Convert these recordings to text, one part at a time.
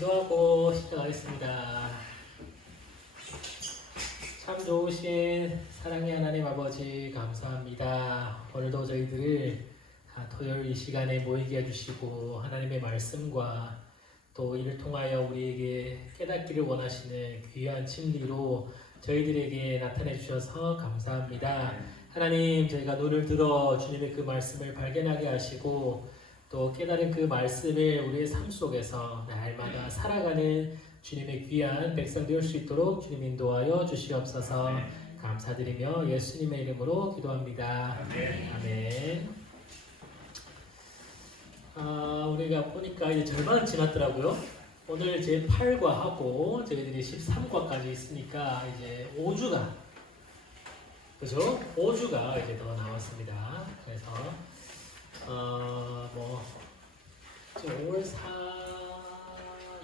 기도하고 시작하겠습니다. 참 좋으신 사랑의 하나님 아버지 감사합니다. 오늘도 저희들을 토요일 이 시간에 모이게 해주시고 하나님의 말씀과 또 이를 통하여 우리에게 깨닫기를 원하시는 귀한 진리로 저희들에게 나타내 주셔서 감사합니다. 하나님, 저희가 눈을 들어 주님의 그 말씀을 발견하게 하시고 또 깨달은 그 말씀을 우리의 삶 속에서 날마다 살아가는 주님의 귀한 백성 되올 수 있도록 주님 인도하여 주시옵소서. 감사드리며 예수님의 이름으로 기도합니다. 아멘. 우리가 보니까 이제 절반 지났더라고요. 오늘 제 8과 하고 저희들이 13과까지 있으니까 이제 5주가, 그죠? 5주가 이제 더 나왔습니다. 그래서 지금 5월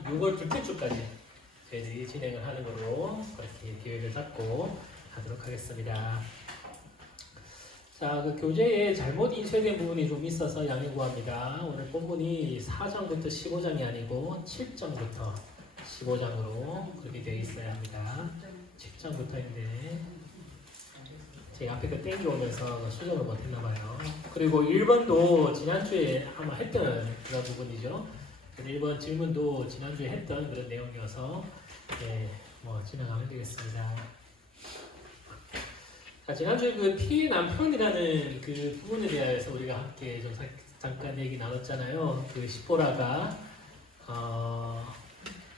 6월 둘째 주까지 저희들이 진행을 하는 걸로 그렇게 계획을 잡고 하도록 하겠습니다. 자, 그 교재에 잘못 인쇄된 부분이 좀 있어서 양해 구합니다. 오늘 본문이 4장부터 15장이 아니고 7장부터 15장으로 그렇게 되어 있어야 합니다. 7장부터인데 제가 앞에 그 땡겨오면서 수정을 못했나봐요. 그리고 1번도 지난주에 아마 했던 그런 부분이죠. 1번 질문도 지난주에 했던 그런 내용이어서 진행하면 되겠습니다. 자, 지난주에 그 피의 남편이라는 그 부분에 대해서 우리가 함께 좀 잠깐 얘기 나눴잖아요. 그 시보라가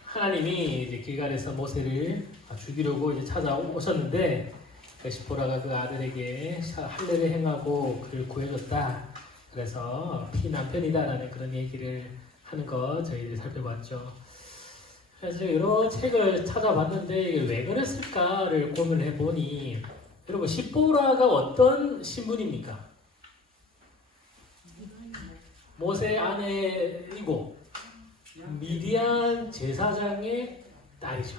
하나님이 이제 길갈에서 모세를 죽이려고 이제 찾아오셨는데 그 시보라가 그 아들에게 할례를 행하고 그를 구해줬다. 그래서 피 남편이다라는 그런 얘기를 하는 거 저희들이 살펴봤죠. 그래서 여러 책을 찾아봤는데 이게 왜 그랬을까를 고민을 해보니, 여러분 시보라가 어떤 신분입니까? 모세 아내이고 미디안 제사장의 딸이죠.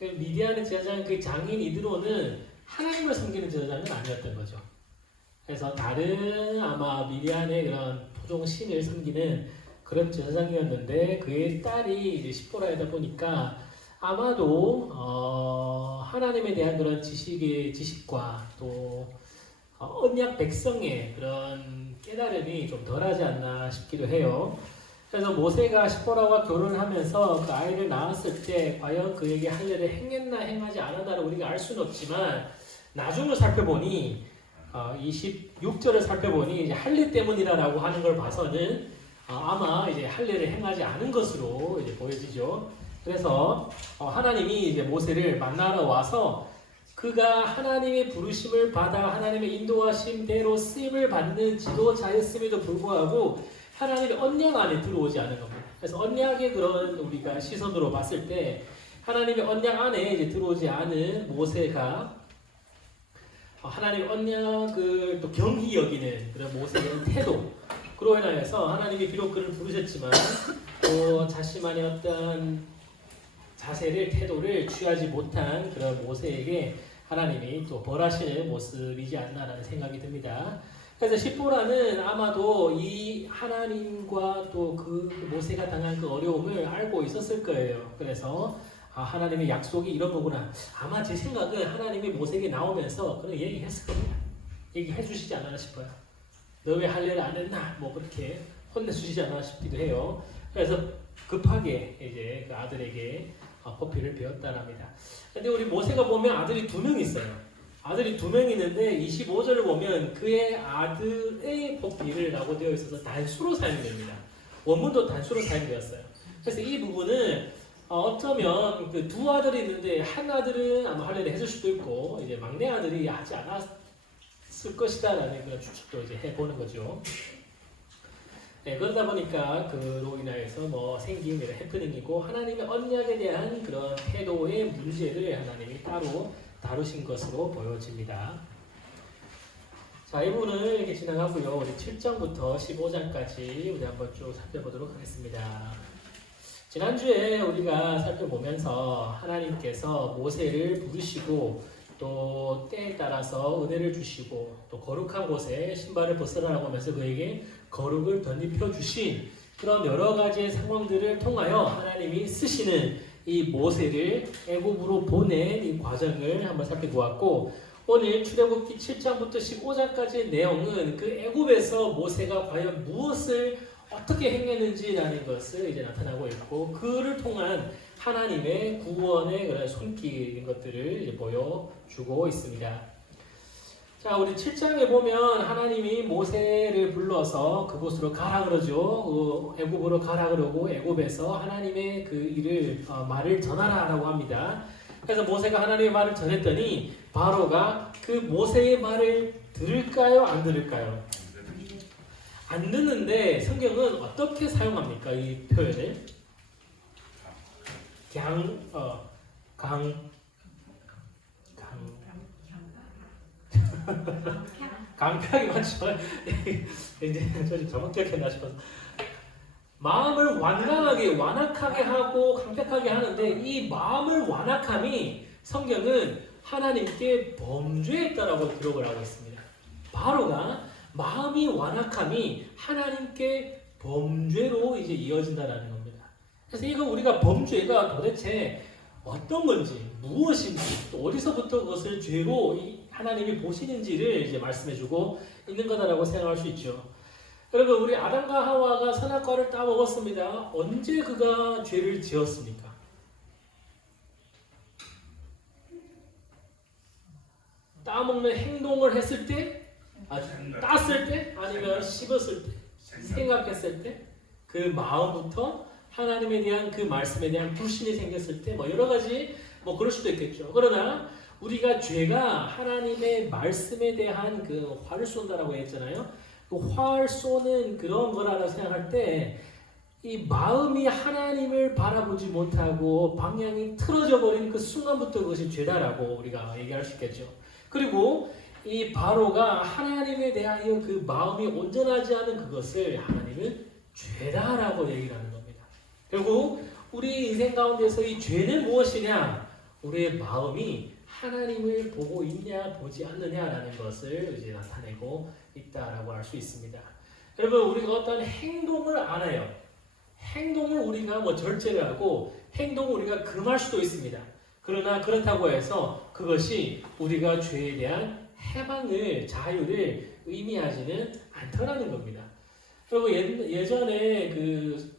미디안의 제사장 그 장인 이드로는 하나님을 섬기는 제사장은 아니었던 거죠. 그래서 다른 아마 미디안의 그런 토종 신을 섬기는 그런 제사장이었는데 그의 딸이 이제 시보라이다 보니까 아마도 하나님에 대한 그런 지식과 또 언약 백성의 그런 깨달음이 좀 덜하지 않나 싶기도 해요. 그래서 모세가 시보라와 결혼하면서 그 아이를 낳았을 때 과연 그에게 할례를 행했나 행하지 않았나를 우리가 알 수는 없지만 나중을 살펴보니 26절을 살펴보니 이제 할례 때문이라고 하는 걸 봐서는 아마 이제 할례를 행하지 않은 것으로 이제 보여지죠. 그래서 하나님이 이제 모세를 만나러 와서 그가 하나님의 부르심을 받아 하나님의 인도하심대로 쓰임을 받는 지도자였음에도 불구하고 하나님의 언약 안에 들어오지 않은 겁니다. 그래서 언약의 그런 우리가 시선으로 봤을 때 하나님의 언약 안에 이제 들어오지 않은 모세가 하나님의 언약을 또 경히 여기는 그런 모세의 태도, 그로 인하여서 하나님이 비록 그를 부르셨지만 또 자신만의 어떤 자세를, 태도를 취하지 못한 그런 모세에게 하나님이 또 벌하시는 모습이지 않나라는 생각이 듭니다. 그래서 시보라는 아마도 이 하나님과 또 그 모세가 당한 그 어려움을 알고 있었을 거예요. 그래서 하나님의 약속이 이런 거구나. 아마 제 생각은 하나님이 모세에게 나오면서 그런 얘기했을 겁니다. 얘기해 주시지 않았나 싶어요. 너 왜 할례를 안 했나? 뭐 그렇게 혼내주시지 않았나 싶기도 해요. 그래서 급하게 이제 그 아들에게 포피를 배웠다랍니다. 근데 우리 모세가 보면 아들이 2명 있어요. 아들이 2명 있는데 25절을 보면 그의 아들의 포피를 라고 되어 있어서 단수로 사용됩니다. 원문도 단수로 사용되었어요. 그래서 이 부분은 어쩌면 그 2 아들이 있는데 한 아들은 아마 할례를 해줄 수도 있고 이제 막내 아들이 하지 않았을 것이다라는 그런 추측도 이제 해보는 거죠. 네, 그러다 보니까 그로 인하여서 생긴 이런 해프닝이고 하나님의 언약에 대한 그런 태도의 문제를 하나님이 따로 다루신 것으로 보여집니다. 자, 이 부분을 이렇게 진행하고요. 우리 7장부터 15장까지 우리 한번 쭉 살펴보도록 하겠습니다. 지난주에 우리가 살펴보면서 하나님께서 모세를 부르시고 또 때에 따라서 은혜를 주시고 또 거룩한 곳에 신발을 벗으라고 하면서 그에게 거룩을 덧입혀 주신 그런 여러 가지의 상황들을 통하여 하나님이 쓰시는 이 모세를 애굽으로 보낸 이 과정을 한번 살펴보았고, 오늘 출애굽기 7장부터 15장까지의 내용은 그 애굽에서 모세가 과연 무엇을 어떻게 행했는지라는 것을 이제 나타나고 있고, 그를 통한 하나님의 구원의 그런 손길인 것들을 이제 보여주고 있습니다. 자, 우리 7장에 보면 하나님이 모세를 불러서 그곳으로 가라 그러죠. 애굽으로 가라 그러고 애굽에서 하나님의 그 일을 말을 전하라라고 합니다. 그래서 모세가 하나님의 말을 전했더니 바로가 그 모세의 말을 들을까요? 안 들을까요? 안 듣는데 성경은 어떻게 사용합니까? 이 표현을? 강팍이 맞죠? 이제 좀 잘못 기억했나 싶어서 마음을 완악하게 하고 강팍하게 하는데, 이 마음을 완악함이 성경은 하나님께 범죄했다라고 기록을 하고 있습니다. 바로가 마음이 완악함이 하나님께 범죄로 이제 이어진다라는 겁니다. 그래서 이거 우리가 범죄가 도대체 어떤 건지, 무엇인지, 또 어디서부터 그것을 죄로 하나님이 보시는지를 이제 말씀해주고 있는 거다라고 생각할 수 있죠. 여러분, 우리 아담과 하와가 선악과를 따먹었습니다. 언제 그가 죄를 지었습니까? 따먹는 행동을 했을 때? 땄을 때? 아니면 씹었을 때? 생각했을 때? 그 마음부터 하나님에 대한 그 말씀에 대한 불신이 생겼을 때, 뭐 여러 가지 그럴 수도 있겠죠. 그러나 우리가 죄가 하나님의 말씀에 대한 그 화를 쏜다라고 했잖아요. 그 화를 쏘는 그런 거라고 생각할 때, 이 마음이 하나님을 바라보지 못하고 방향이 틀어져 버린 그 순간부터 그것이 죄다라고 우리가 얘기할 수 있겠죠. 그리고 이 바로가 하나님에 대하여 그 마음이 온전하지 않은 그것을 하나님은 죄다라고 얘기를 하는 겁니다. 결국 우리 인생 가운데서 이 죄는 무엇이냐? 우리의 마음이 하나님을 보고 있냐 보지 않느냐라는 것을 이제 나타내고 있다라고 할 수 있습니다. 여러분, 우리가 어떤 행동을 안 해요. 행동을 우리가 절제를 하고 행동을 우리가 금할 수도 있습니다. 그러나 그렇다고 해서 그것이 우리가 죄에 대한 해방을, 자유를 의미하지는 않더라는 겁니다. 여러분, 예전에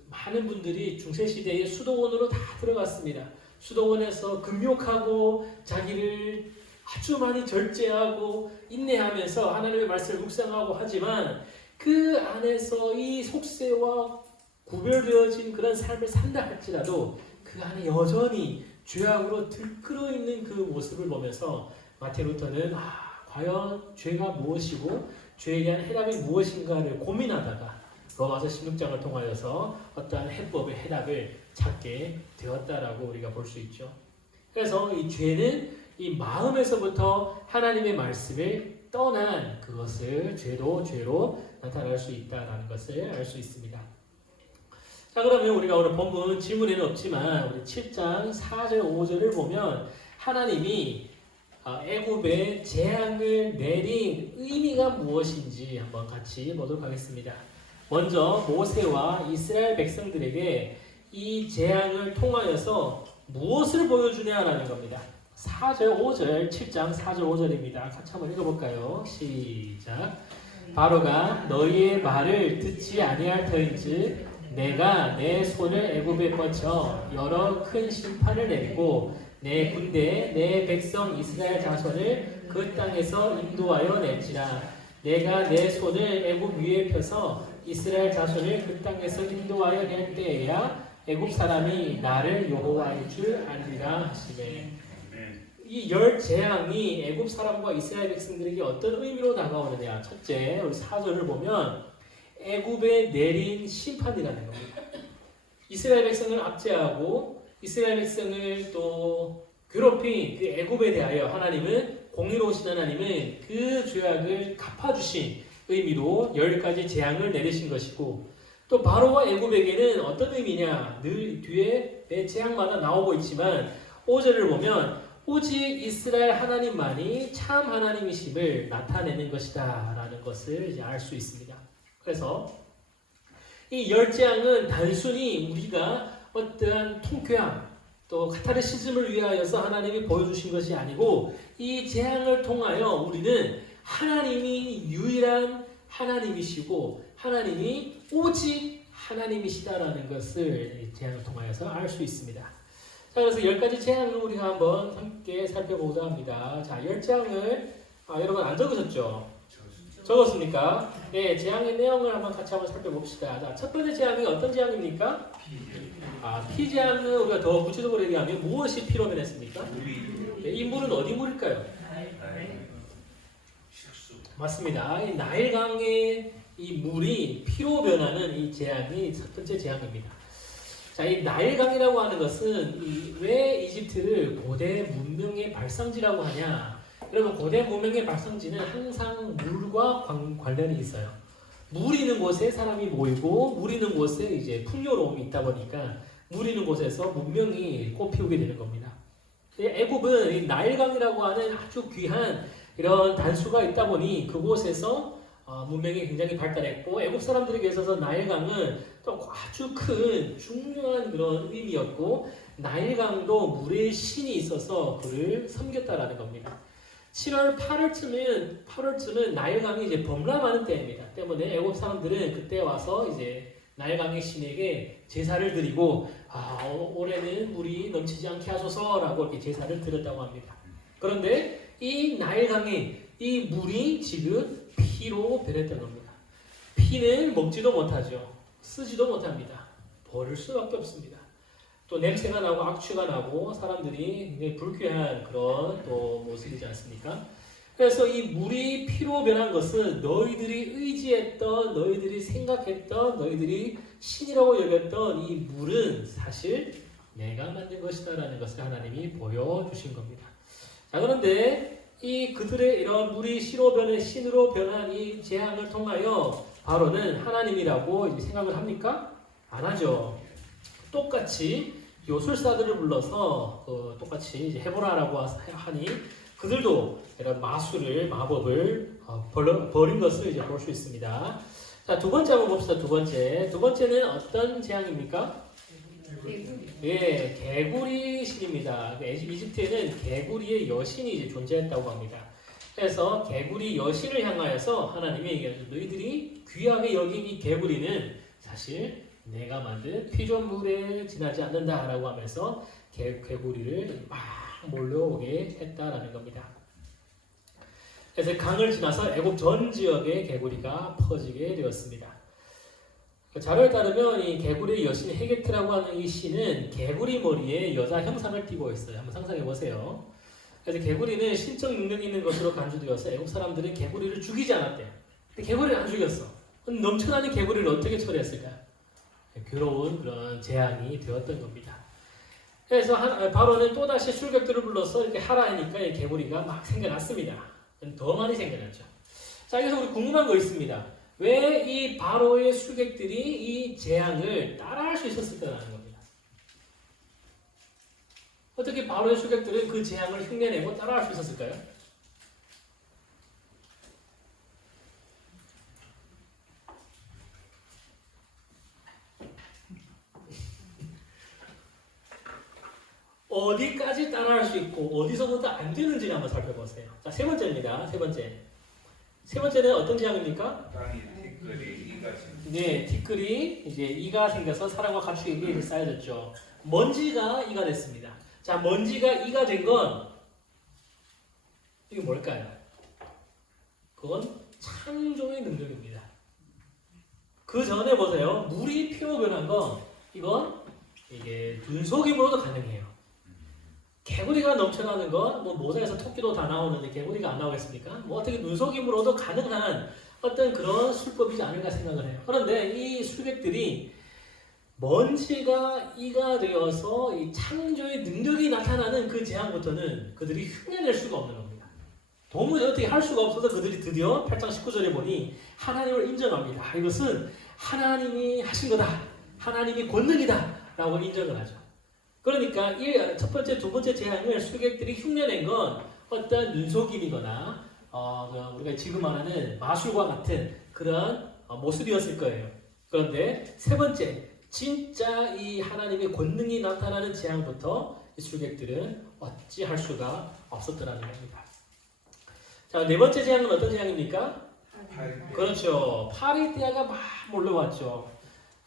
많은 분들이 중세시대에 수도원으로 다 들어갔습니다. 수도원에서 금욕하고 자기를 아주 많이 절제하고 인내하면서 하나님의 말씀을 묵상하고 하지만, 그 안에서 이 속세와 구별되어진 그런 삶을 산다 할지라도 그 안에 여전히 죄악으로 들끓어 있는 그 모습을 보면서 마틴 루터는 과연 죄가 무엇이고 죄에 대한 해답이 무엇인가를 고민하다가 로마서 16장을 통하여서 어떠한 해법의 해답을 찾게 되었다라고 우리가 볼 수 있죠. 그래서 이 죄는 이 마음에서부터 하나님의 말씀을 떠난 그것을 죄로 나타날 수 있다라는 것을 알 수 있습니다. 자, 그러면 우리가 오늘 본문 질문에는 없지만 우리 7장 4절 5절을 보면 하나님이 애굽에 재앙을 내린 의미가 무엇인지 한번 같이 보도록 하겠습니다. 먼저 모세와 이스라엘 백성들에게 이 재앙을 통하여서 무엇을 보여주냐라는 겁니다. 4절 5절 7장 4절 5절입니다. 같이 한번 읽어볼까요? 시작. 바로가 너희의 말을 듣지 아니할 터인즉 내가 내 손을 애굽에 뻗쳐 여러 큰 심판을 내리고 내 군대 내 백성 이스라엘 자손을 그 땅에서 인도하여 냈지라. 내가 내 손을 애굽 위에 펴서 이스라엘 자손을 그 땅에서 인도하여 낼 때에야 애굽 사람이 나를 여호와인 줄 알리라 하시매. 이 열 재앙이 애굽 사람과 이스라엘 백성들에게 어떤 의미로 다가오느냐? 첫째, 우리 4절을 보면 애굽에 내린 심판이라는 겁니다. 이스라엘 백성을 압제하고 이스라엘 백성을 또 괴롭힌 그 애굽에 대하여 하나님은, 공의로우신 하나님은 그 죄악을 갚아주신 의미로 10가지 재앙을 내리신 것이고, 또 바로와 애굽에게는 어떤 의미냐? 늘 뒤에 매 재앙마다 나오고 있지만 5절을 보면 오직 이스라엘 하나님만이 참 하나님이심을 나타내는 것이다 라는 것을 이제 알 수 있습니다. 그래서 이 열 재앙은 단순히 우리가 어떠한 통쾌함 또 카타르시즘을 위하여서 하나님이 보여주신 것이 아니고 이 재앙을 통하여 우리는 하나님이 유일한 하나님이시고 하나님이 오직 하나님이시다라는 것을 이 재앙을 통하여서 알 수 있습니다. 자, 그래서 10가지 재앙을 우리가 한번 함께 살펴보고자 합니다. 자, 10재앙을 여러분 안 적으셨죠? 적었습니까? 네, 재앙의 내용을 한번 같이 한번 살펴봅시다. 자, 첫 번째 재앙이 어떤 재앙입니까? 피재앙은 우리가 더 구체적으로 얘기하면 무엇이 피로 변했습니까? 네, 이 물은 어디 물일까요? 맞습니다. 이 나일강의 이 물이 피로 변하는 이 재앙이 첫 번째 재앙입니다. 자, 이 나일강이라고 하는 것은 왜 이집트를 고대 문명의 발상지라고 하냐? 여러분, 고대 문명의 발상지는 항상 물과 관련이 있어요. 물 있는 곳에 사람이 모이고 물 있는 곳에 이제 풍요로움이 있다 보니까 물 있는 곳에서 문명이 꽃피우게 되는 겁니다. 애굽은 이 나일강이라고 하는 아주 귀한 이런 단수가 있다 보니 그곳에서 문명이 굉장히 발달했고 애굽 사람들에게 있어서 나일강은 또 아주 큰 중요한 그런 의미였고 나일강도 물의 신이 있어서 그를 섬겼다라는 겁니다. 7월 8월쯤은 나일강이 이제 범람하는 때입니다. 때문에 애굽 사람들은 그때 와서 이제 나일강의 신에게 제사를 드리고 올해는 물이 넘치지 않게 하소서라고 이렇게 제사를 드렸다고 합니다. 그런데 이 나일강의 이 물이 지금 피로 변했던 겁니다. 피는 먹지도 못하죠. 쓰지도 못합니다. 버릴 수밖에 없습니다. 또 냄새가 나고 악취가 나고 사람들이 굉장히 불쾌한 그런 또 모습이지 않습니까? 그래서 이 물이 피로 변한 것은 너희들이 의지했던, 너희들이 생각했던, 너희들이 신이라고 여겼던 이 물은 사실 내가 만든 것이다라는 것을 하나님이 보여주신 겁니다. 자, 그런데 이 그들의 이런 물이 신으로 변한 이 재앙을 통하여 바로는 하나님이라고 이제 생각을 합니까? 안 하죠. 똑같이 요술사들을 불러서 똑같이 이제 해보라라고 하니 그들도 이런 마법을 벌인 것을 이제 볼 수 있습니다. 자, 두 번째 한번 봅시다. 두 번째는 어떤 재앙입니까? 예, 개구리 신입니다. 이집트에는 개구리의 여신이 이제 존재했다고 합니다. 그래서 개구리 여신을 향하여서 하나님이 얘기하죠. 너희들이 귀하게 여긴 이 개구리는 사실 내가 만든 피조물에 지나지 않는다라고 하면서 개구리를 막 몰려오게 했다라는 겁니다. 그래서 강을 지나서 애굽 전 지역에 개구리가 퍼지게 되었습니다. 자료에 따르면 이 개구리의 여신 헤게트라고 하는 이 신은 개구리 머리에 여자 형상을 띠고 있어요. 한번 상상해 보세요. 그래서 개구리는 신적 능력이 있는 것으로 간주되어서 애국 사람들은 개구리를 죽이지 않았대요. 근데 개구리를 안 죽였어. 그럼 넘쳐나는 개구리를 어떻게 처리했을까요? 괴로운 그런 재앙이 되었던 겁니다. 그래서 바로는 또다시 술객들을 불러서 이렇게 하라 하니까 이 개구리가 막 생겨났습니다. 더 많이 생겨났죠. 자, 그래서 우리 궁금한 거 있습니다. 왜 이 바로의 술객들이 이 재앙을 따라할 수 있었을까라는 겁니다. 어떻게 바로의 술객들은 그 재앙을 흉내내고 따라할 수 있었을까요? 어디까지 따라할 수 있고 어디서부터 안 되는지 한번 살펴보세요. 자, 세 번째입니다. 세 번째는 어떤 재앙입니까? 땅이 티끌이 이가 생겨. 네, 티끌이 이제 이가 생겨서 사람과 가축에게 쌓여졌죠. 먼지가 이가 됐습니다. 자, 먼지가 이가 된 건 이게 뭘까요? 그건 창조의 능력입니다. 그 전에 보세요. 물이 피로 변한 건 이건 이게 눈속임으로도 가능해요. 개구리가 넘쳐나는 건 뭐 모자에서 토끼도 다 나오는데 개구리가 안 나오겠습니까? 뭐 어떻게 눈속임으로도 가능한 어떤 그런 술법이지 않을까 생각을 해요. 그런데 이 술객들이 먼지가 이가 되어서 이 창조의 능력이 나타나는 그 재앙부터는 그들이 흉내낼 수가 없는 겁니다. 도무지 어떻게 할 수가 없어서 그들이 드디어 8장 19절에 보니 하나님을 인정합니다. 이것은 하나님이 하신 거다. 하나님이 권능이다. 라고 인정을 하죠. 그러니까 첫 번째, 두 번째 재앙을 술객들이 흉내낸 건 어떤 눈속임이거나 우리가 지금 말하는 마술과 같은 그런 모습이었을 거예요. 그런데 세 번째, 진짜 이 하나님의 권능이 나타나는 재앙부터 이 술객들은 어찌할 수가 없었더라는 겁니다. 자, 네 번째 재앙은 어떤 재앙입니까? 그렇죠. 파리떼가 막 몰려왔죠.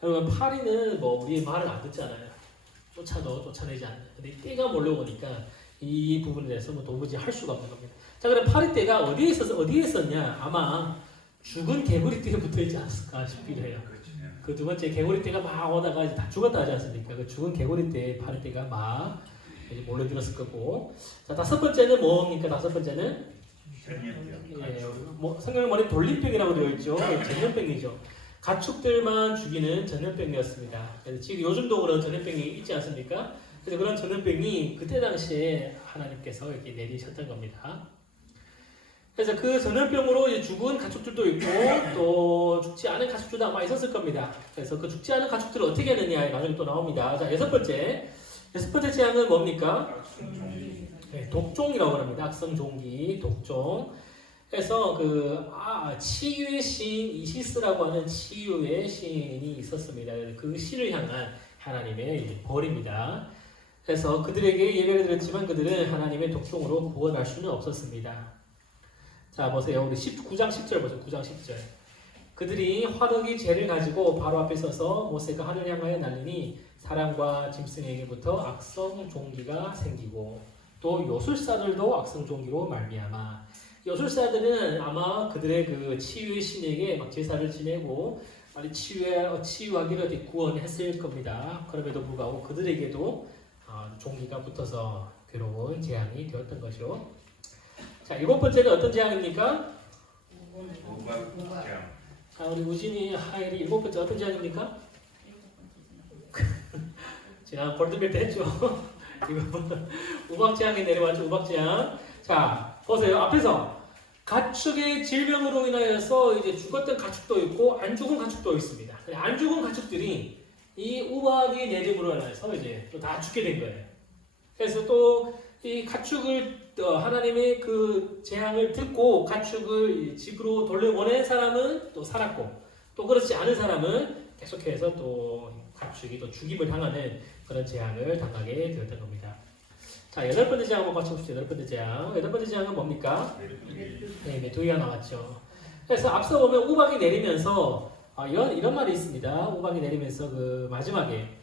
여러분, 파리는 뭐 우리의 말을 안 듣잖아요. 쫓아도 쫓아내지 않는. 근데 떼가 몰려오니까 이 부분에 대해서 뭐 도무지 할 수가 없는 겁니다. 자, 그럼 파리떼가 어디에 있었냐? 아마 죽은 개구리떼에 붙어있지 않았을까 싶기도 해요. 그 두 번째 개구리떼가 막 오다가 이제 다 죽었다 하지 않습니까? 그 죽은 개구리떼 파리떼가 막 이제 몰려들었을 거고. 자, 다섯 번째는 뭡니까? 다섯 번째는 성경에 뭐니 돌림병이라고 되어 있죠. 전염병이죠. 가축들만 죽이는 전염병이었습니다. 그래서 지금 요즘도 그런 전염병이 있지 않습니까? 그래서 그런 전염병이 그때 당시에 하나님께서 이렇게 내리셨던 겁니다. 그래서 그 전염병으로 이제 죽은 가축들도 있고 또 죽지 않은 가축들도 아마 있었을 겁니다. 그래서 그 죽지 않은 가축들을 어떻게 하느냐 나중에 또 나옵니다. 자, 여섯 번째 재앙은 뭡니까? 네, 독종이라고 합니다. 악성종기, 독종. 그래서 치유의 신 이시스라고 하는 치유의 신이 있었습니다. 그 신을 향한 하나님의 벌입니다. 그래서 그들에게 예배를 드렸지만 그들은 하나님의 독종으로 구원할 수는 없었습니다. 자, 보세요. 우리 9장 10절 보세요. 9장 10절. 그들이 화덕이 죄를 가지고 바로 앞에 서서 모세가 하늘 향하여 날리니 사람과 짐승에게부터 악성 종기가 생기고 또 요술사들도 악성 종기로 말미암아. 요술사들은 아마 그들의 그 치유의 신에게 막 제사를 지내고 빨리 치유하기를 구원했을 겁니다. 그럼에도 불구하고 그들에게도 종기가 붙어서 괴로운 재앙이 되었던 것이죠. 자, 일곱 번째는 어떤 재앙입니까? 자, 우리 우진이 하엘이 일곱 번째 어떤 재앙입니까? 제가 골든벨트 했죠. 이거 우박재앙이 내려왔죠. 우박재앙. 자, 보세요. 앞에서 가축의 질병으로 인하여서 이제 죽었던 가축도 있고 안 죽은 가축도 있습니다. 안 죽은 가축들이 이 우박이 내림으로 인해서 이제 또 다 죽게 된 거예요. 그래서 또 이 가축을 하나님의 그 재앙을 듣고 가축을 집으로 돌려보낸 사람은 또 살았고 또 그렇지 않은 사람은 계속해서 또 가축이 또 죽임을 당하는 그런 재앙을 당하게 되었던 겁니다. 자, 여덟 번째 재앙 한번 같이 봅시다. 여덟 번째 재앙. 여덟 번째 재앙은 뭡니까? 네, 메뚜기가 나왔죠. 그래서 앞서 보면 우박이 내리면서 이런 말이 있습니다. 우박이 내리면서 그 마지막에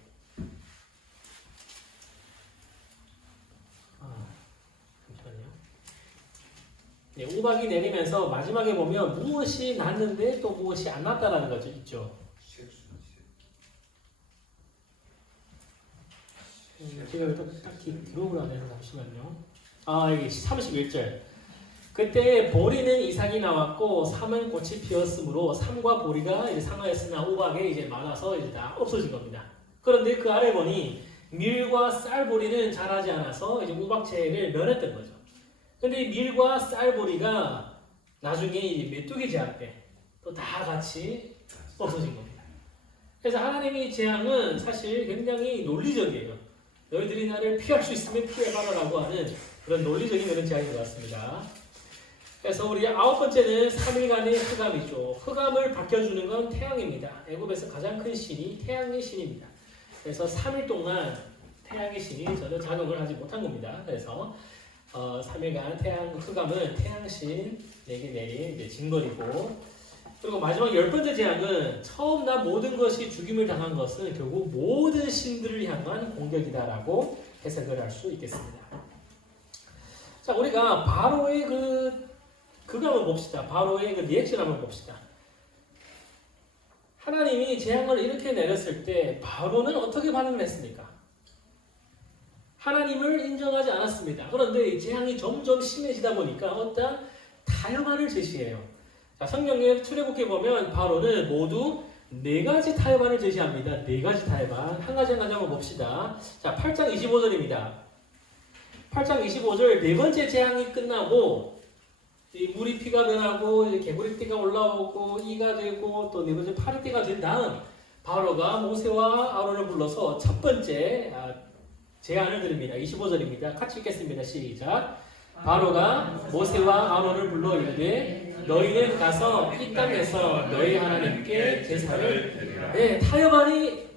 잠시만요. 네, 우박이 내리면서 마지막에 보면 무엇이 났는데 또 무엇이 안 났다라는 거죠. 있죠. 제가 딱히 기록을 안 해서 잠시만요. 여기 31절. 그때 보리는 이삭이 나왔고 삼은 꽃이 피었으므로 삼과 보리가 이제 상하였으나 우박에 이제 많아서 이제 다 없어진 겁니다. 그런데 그 아래 보니 밀과 쌀보리는 자라지 않아서 이제 우박채를 면했던 거죠. 근데 이 밀과 쌀보리가 나중에 이 메뚜기 재앙 때 또 다 같이 없어진 겁니다. 그래서 하나님의 재앙은 사실 굉장히 논리적이에요. 너희들이 나를 피할 수 있으면 피해가라라고 하는 그런 논리적인 그런 재앙인 것 같습니다. 그래서 우리 아홉 번째는 3일간의 흑암이죠. 흑암을 밝혀주는 건 태양입니다. 애굽에서 가장 큰 신이 태양의 신입니다. 그래서 3일 동안 태양의 신이 전혀 작용을 하지 못한 겁니다. 그래서 3일간 흑암은 태양신에게 내린 이제 징벌이고, 그리고 마지막 10번째 재앙은 처음 난 모든 것이 죽임을 당한 것은 결국 모든 신들을 향한 공격이다라고 해석을 할 수 있겠습니다. 자, 우리가 바로의 그거 한번 봅시다. 바로의 그 리액션 한번 봅시다. 하나님이 재앙을 이렇게 내렸을 때 바로는 어떻게 반응을 했습니까? 하나님을 인정하지 않았습니다. 그런데 이 재앙이 점점 심해지다 보니까 어떤 타협안을 제시해요. 자, 성경의 출애굽기에 보면 바로는 모두 4가지 타협안을 제시합니다. 4가지 타협안. 한 가지 한번 봅시다. 자, 8장 25절입니다. 8장 25절 네 번째 재앙이 끝나고 이 물이 피가 변하고 개구리띠가 올라오고 이가 되고 또 네 번째 파리띠가 된 다음 바로가 모세와 아론을 불러서 첫 번째 제안을 드립니다. 25절입니다. 같이 읽겠습니다. 시작. 바로가 모세와 아론을 불러 이르되 너희는 가서 이 땅에서 너희 하나님께 제사를 타협안이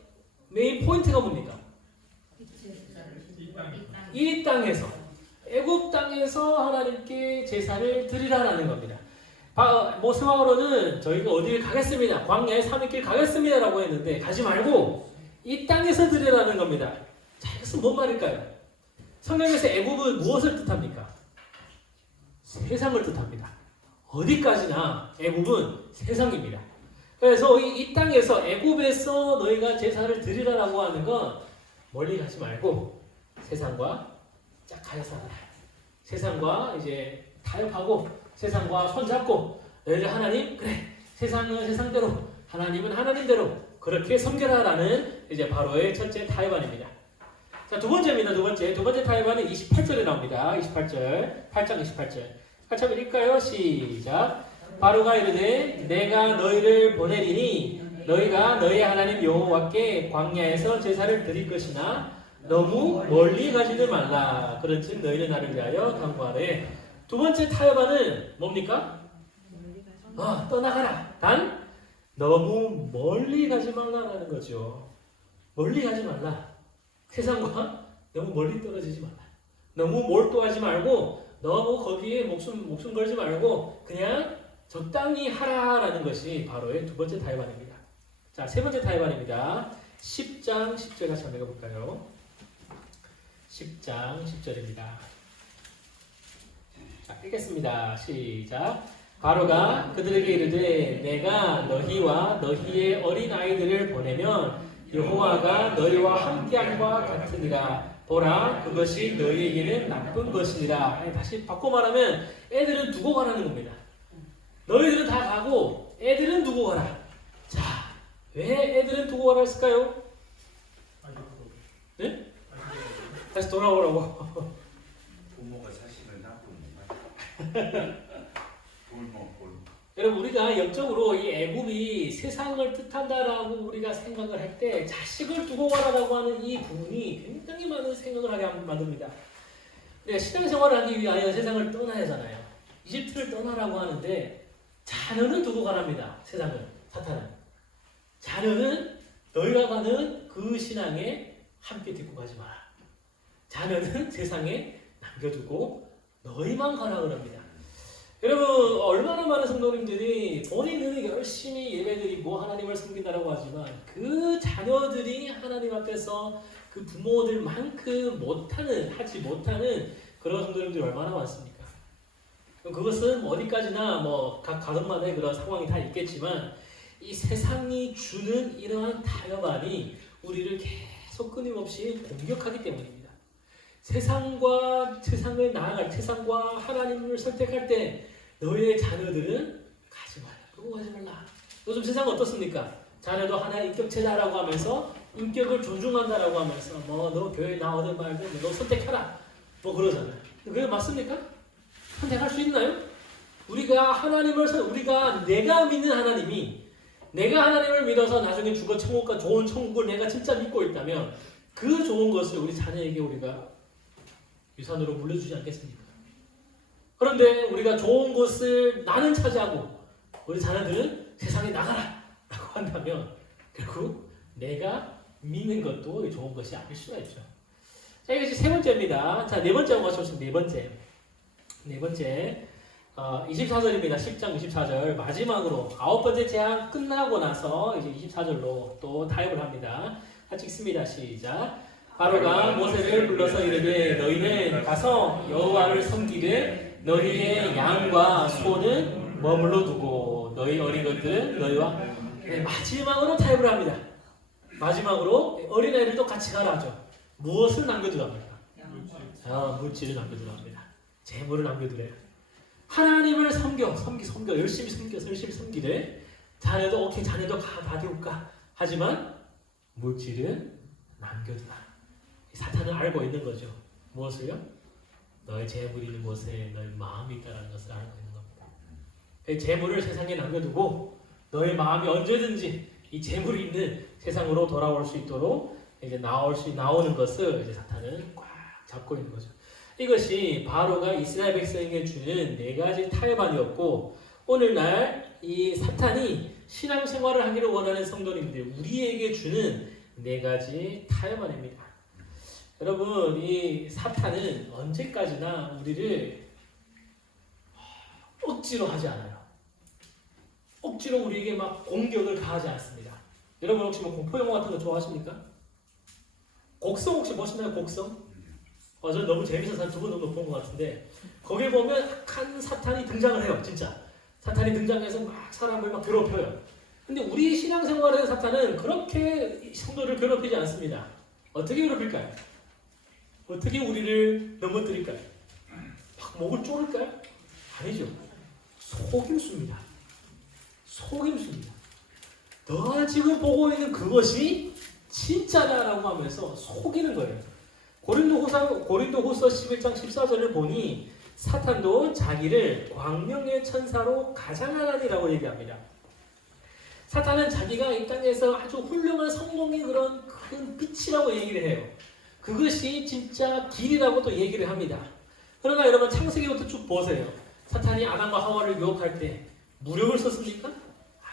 메인 포인트가 뭡니까? 이 땅에서 애굽 땅에서 하나님께 제사를 드리라는 겁니다. 모세와 아론은 저희가 어디를 가겠습니다. 광야의 3일길 가겠습니다라고 했는데 가지 말고 이 땅에서 드리라는 겁니다. 자, 이것은 뭔 말일까요? 성경에서 애굽은 무엇을 뜻합니까? 세상을 뜻합니다. 어디까지나 애굽은 세상입니다. 그래서 이 땅에서 애굽에서 너희가 제사를 드리라라고 하는 건 멀리 가지 말고 세상과 짝하여 살아라. 세상과 이제 타협하고 세상과 손잡고 너희들 하나님 그래 세상은 세상대로 하나님은 하나님대로 그렇게 섬겨라라는 이제 바로의 첫째 타협안입니다. 자, 두 번째입니다. 두 번째 타협안은 28절에 나옵니다. 28절 8장 28절 같이 한번 읽을까요? 시작. 바로가 이르되 내가 너희를 보내리니 너희가 너희 하나님 여호와께 광야에서 제사를 드릴 것이나 너무 멀리 가지들 말라. 그런즉 너희는 나를 위하여 간구하래. 두 번째 타협안은 뭡니까? 떠나가라. 단 너무 멀리 가지 말라라는 거죠. 멀리 가지 말라. 세상과 너무 멀리 떨어지지 말라. 너무 몰두하지 말고 너무 거기에 목숨 걸지 말고 그냥 적당히 하라라는 것이 바로의 두 번째 타협안입니다. 자, 세 번째 타협안입니다. 10장 10절 같이 한번 읽어볼까요? 10장 10절입니다. 자, 읽겠습니다. 시작. 바로가 그들에게 이르되 내가 너희와 너희의 어린 아이들을 보내면 여호와가 너희와 함께함과 같으니라. 보라 그것이 너희에게는 나쁜 것이니라. 다시 바꿔 말하면 애들은 두고 가라는 겁니다. 너희들은 다 가고 애들은 두고 가라. 자, 왜 애들은 두고 가라 했을까요? 네? 다시 돌아오라고. 부모가 사실은 나쁜 볼모. 여러분 우리가 영적으로 이 애굽이 세상을 뜻한다라고 우리가 생각을 할 때 자식을 두고 가라라고 하는 이 부분이 굉장히 많은 생각을 하게 만듭니다. 우리가 신앙생활을 하기 위하여 세상을 떠나야 하잖아요. 이집트를 떠나라고 하는데 자녀는 두고 가랍니다. 세상은 사탄은. 자녀는 너희가 가는 그 신앙에 함께 데리고 가지 마라. 자녀는 세상에 남겨두고 너희만 가라 그럽니다. 여러분 얼마나 많은 성도님들이 본인은 열심히 예배드리고 하나님을 섬긴다라고 하지만 그 자녀들이 하나님 앞에서 그 부모들만큼 하지 못하는 그런 성도님들이 얼마나 많습니까? 그것은 어디까지나 각 가정만의 그런 상황이 다 있겠지만 이 세상이 주는 이러한 타협안이 우리를 계속 끊임없이 공격하기 때문입니다. 세상을 나아갈 세상과 하나님을 선택할 때 너희의 자녀들은 가지 말라. 그거 가지 말라. 요즘 세상 어떻습니까? 자녀도 하나의 인격체다라고 하면서 인격을 존중한다라고 하면서 너 교회 나오든 말든 너 선택해라. 그러잖아요. 그게 맞습니까? 선택할 수 있나요? 우리가 내가 믿는 하나님이 내가 하나님을 믿어서 나중에 죽어 천국과 좋은 천국을 내가 진짜 믿고 있다면 그 좋은 것을 우리 자녀에게 우리가 유산으로 물려주지 않겠습니까? 그런데 우리가 좋은 것을 나는 차지하고 우리 자녀들은 세상에 나가라 라고 한다면 결국 내가 믿는 것도 좋은 것이 아닐 수가 있죠. 자, 이것이 세 번째입니다. 자, 네 번째 한번 맞춰보시면 네 번째 24절입니다. 10장 24절 마지막으로 아홉 번째 재앙 끝나고 나서 이제 24절로 또 타협을 합니다. 같이 읽습니다. 시작. 바로가 모세를 불러서 이르되 너희는 가서 여호와를 섬기되 너희의 양과 소는 머물러 두고 너희 어린 것들은 너희와 마지막으로 타협을 합니다. 마지막으로 어린아이들도 같이 가라 하죠. 무엇을 남겨두라 합니까? 물질을 남겨두라 합니다. 재물을 남겨두래요. 하나님을 섬겨 열심히 섬기되 자녀도 다 데울까 하지만 물질은 남겨두라. 사탄은 알고 있는 거죠. 무엇을요? 너의 재물이 있는 곳에 너의 마음이 있다는 것을 알고 있는 겁니다. 그 재물을 세상에 남겨두고 너의 마음이 언제든지 이 재물이 있는 세상으로 돌아올 수 있도록 이제 나오는 것을 이제 사탄은 꽉 잡고 있는 거죠. 이것이 바로가 이스라엘 백성에게 주는 네 가지 타협안이었고 오늘날 이 사탄이 신앙생활을 하기를 원하는 성도님들 우리에게 주는 4가지 타협안입니다. 여러분 이 사탄은 언제까지나 우리를 억지로 하지 않아요. 억지로 우리에게 막 공격을 가하지 않습니다. 여러분 혹시 뭐 공포영화 같은 거 좋아하십니까? 곡성 혹시 보시나요? 곡성? 저는 너무 재밌어서 한 2번 정도 본 것 같은데 거기에 보면 악한 사탄이 등장을 해요. 진짜 사탄이 등장해서 막 사람을 막 괴롭혀요. 근데 우리 신앙생활의 사탄은 그렇게 성도를 괴롭히지 않습니다. 어떻게 괴롭힐까요? 어떻게 우리를 넘어뜨릴까요? 막 목을 조를까요? 아니죠. 속임수입니다. 속임수입니다. 너가 지금 보고 있는 그것이 진짜다라고 하면서 속이는 거예요. 고린도후서 11장 14절을 보니 사탄도 자기를 광명의 천사로 가장하나니라고 얘기합니다. 사탄은 자기가 이 땅에서 아주 훌륭한 성공의 그런 큰 빛이라고 얘기를 해요. 그것이 진짜 길이라고 또 얘기를 합니다. 그러나 여러분 창세기부터 쭉 보세요. 사탄이 아담과 하와를 유혹할 때 무력을 썼습니까?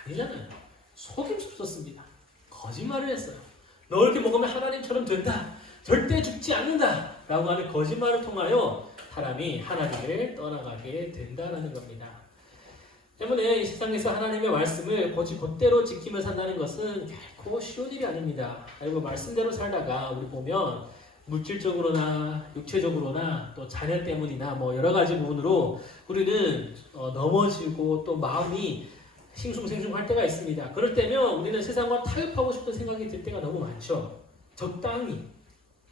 아니잖아요. 속임수 썼습니다. 거짓말을 했어요. 너 이렇게 먹으면 하나님처럼 된다. 절대 죽지 않는다. 라고 하는 거짓말을 통하여 사람이 하나님을 떠나가게 된다는 겁니다. 때문에 이 세상에서 하나님의 말씀을 곧대로 지키며 산다는 것은 결코 쉬운 일이 아닙니다. 그리고 말씀대로 살다가 우리 보면 물질적으로나 육체적으로나 또 자녀 때문이나 뭐 여러 가지 부분으로 우리는 넘어지고 또 마음이 싱숭생숭할 때가 있습니다. 그럴 때면 우리는 세상과 타협하고 싶은 생각이 들 때가 너무 많죠. 적당히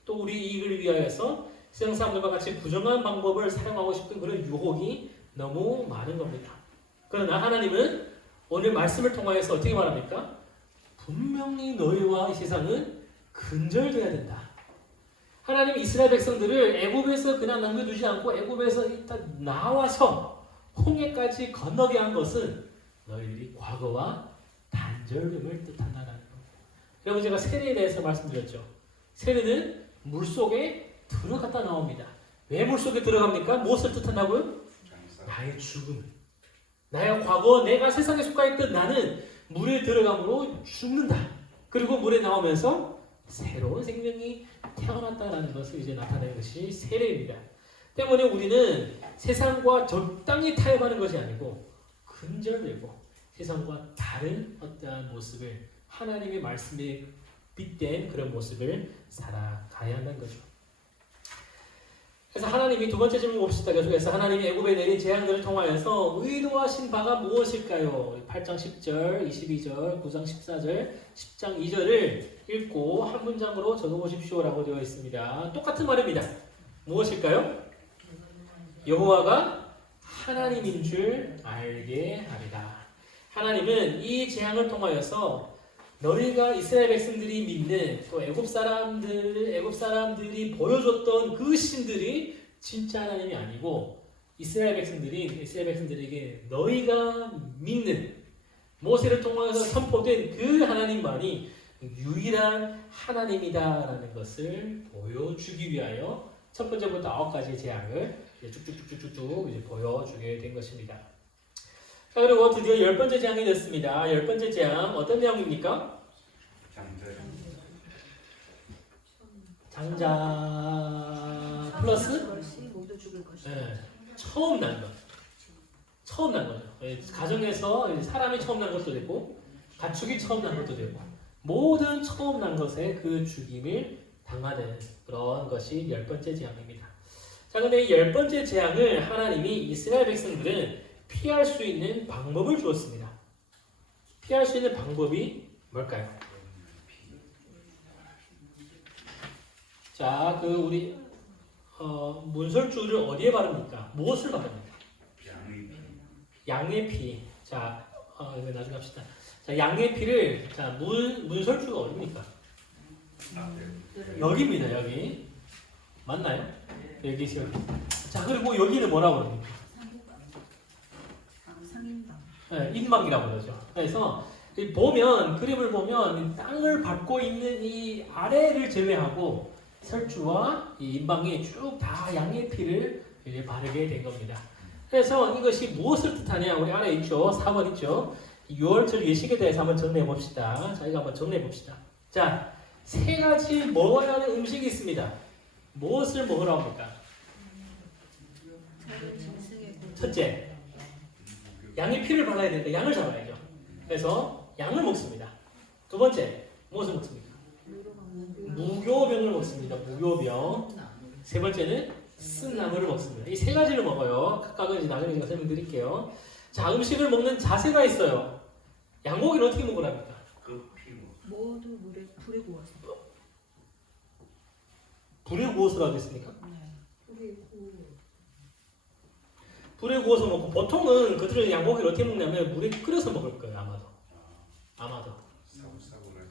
또 우리 이익을 위하여서 세상 사람들과 같이 부정한 방법을 사용하고 싶은 그런 유혹이 너무 많은 겁니다. 그러나 하나님은 오늘 말씀을 통하여서 어떻게 말합니까? 분명히 너희와 이 세상은 근절돼야 된다. 하나님 이스라엘 백성들을 애굽에서 그냥 남겨두지 않고 애굽에서 일단 나와서 홍해까지 건너게 한 것은 너희들이 과거와 단절됨을 뜻한다는 겁니다. 여러분 제가 세례에 대해서 말씀드렸죠. 세례는 물속에 들어갔다 나옵니다. 왜 물속에 들어갑니까? 무엇을 뜻한다고요? 나의 죽음. 나의 과거, 내가 세상에 속하였던 나는 물에 들어감으로 죽는다. 그리고 물에 나오면서 새로운 생명이 태어났다라는 것을 이제 나타내는 것이 세례입니다. 때문에 우리는 세상과 적당히 타협하는 것이 아니고 근절되고 세상과 다른 어떠한 모습을 하나님의 말씀에 빗댄 그런 모습을 살아가야 한다는 거죠. 그래서 하나님이 두 번째 질문 봅시다. 계속해서 하나님이 애굽에 내린 재앙들을 통하여서 의도하신 바가 무엇일까요? 8장 10절, 22절, 9장 14절, 10장 2절을 읽고 한 문장으로 적어보십시오라고 되어 있습니다. 똑같은 말입니다. 무엇일까요? 여호와가 하나님인 줄 알게 하리라. 하나님은 이 재앙을 통하여서 너희가 이스라엘 백성들이 믿는 또 애굽 사람들이 보여줬던 그 신들이 진짜 하나님이 아니고 이스라엘 백성들에게 너희가 믿는 모세를 통해서 선포된 그 하나님만이 유일한 하나님이다라는 것을 보여주기 위하여 첫 번째부터 9가지의 재앙을 쭉쭉쭉쭉쭉 이제 보여주게 된 것입니다. 자, 그리고 드디어 10번째 재앙이 됐습니다. 10번째 재앙 어떤 내용입니까? 장자 플러스 네, 처음 난 것. 처음 난 거죠. 가정에서 사람이 처음 난 것도 되고 가축이 처음 난 것도 되고 모든 처음 난 것에 그 죽임을 당하는 그런 것이 10번째 재앙입니다. 자, 근데 이 10번째 재앙을 하나님이 이스라엘 백성들은 피할 수 있는 방법을 주었습니다. 피할 수 있는 방법이 뭘까요? 자, 그 우리 문설주를 어디에 바릅니까? 무엇을 바릅니까? 양의 피. 자, 이거 나중에 합시다. 자, 양의 피를 자 문설주가 어디입니까? 여기입니다. 여기 맞나요? 여기 여기. 자, 그리고 여기는 뭐라고 합니까? 네, 인방이라고 그러죠. 그래서 보면 그림을 보면 땅을 밟고 있는 이 아래를 제외하고 설주와 이 인방이 쭉 다 양의 피를 이제 바르게 된 겁니다. 그래서 이것이 무엇을 뜻하냐? 우리 안에 있죠. 4번 있죠. 6월절 예식에 대해서 한번 정리해 봅시다. 자, 이거 한번 정리해 봅시다. 자, 세 가지 먹어야 하는 음식이 있습니다. 무엇을 먹으라고 합니까? 첫째, 양의 피를 발라야 되니까 양을 잡아야죠. 그래서 양을 먹습니다. 두 번째, 무엇을 먹습니까? 무교병을 먹습니다. 무교병. 세 번째는 쓴 나물을 먹습니다. 이 세 가지를 먹어요. 각각은 이제 나중에 제가 설명드릴게요. 자, 음식을 먹는 자세가 있어요. 양고기는 어떻게 먹으랍니까? 그 피고. 모두 물에 불에 구워서. 불에 구워서라도 있습니까? 불에 구워. 불에 구워서 먹고 보통은 그들은 양고기를 어떻게 먹냐면 물에 끓여서 먹을 거예요. 아마도. 사고사고를.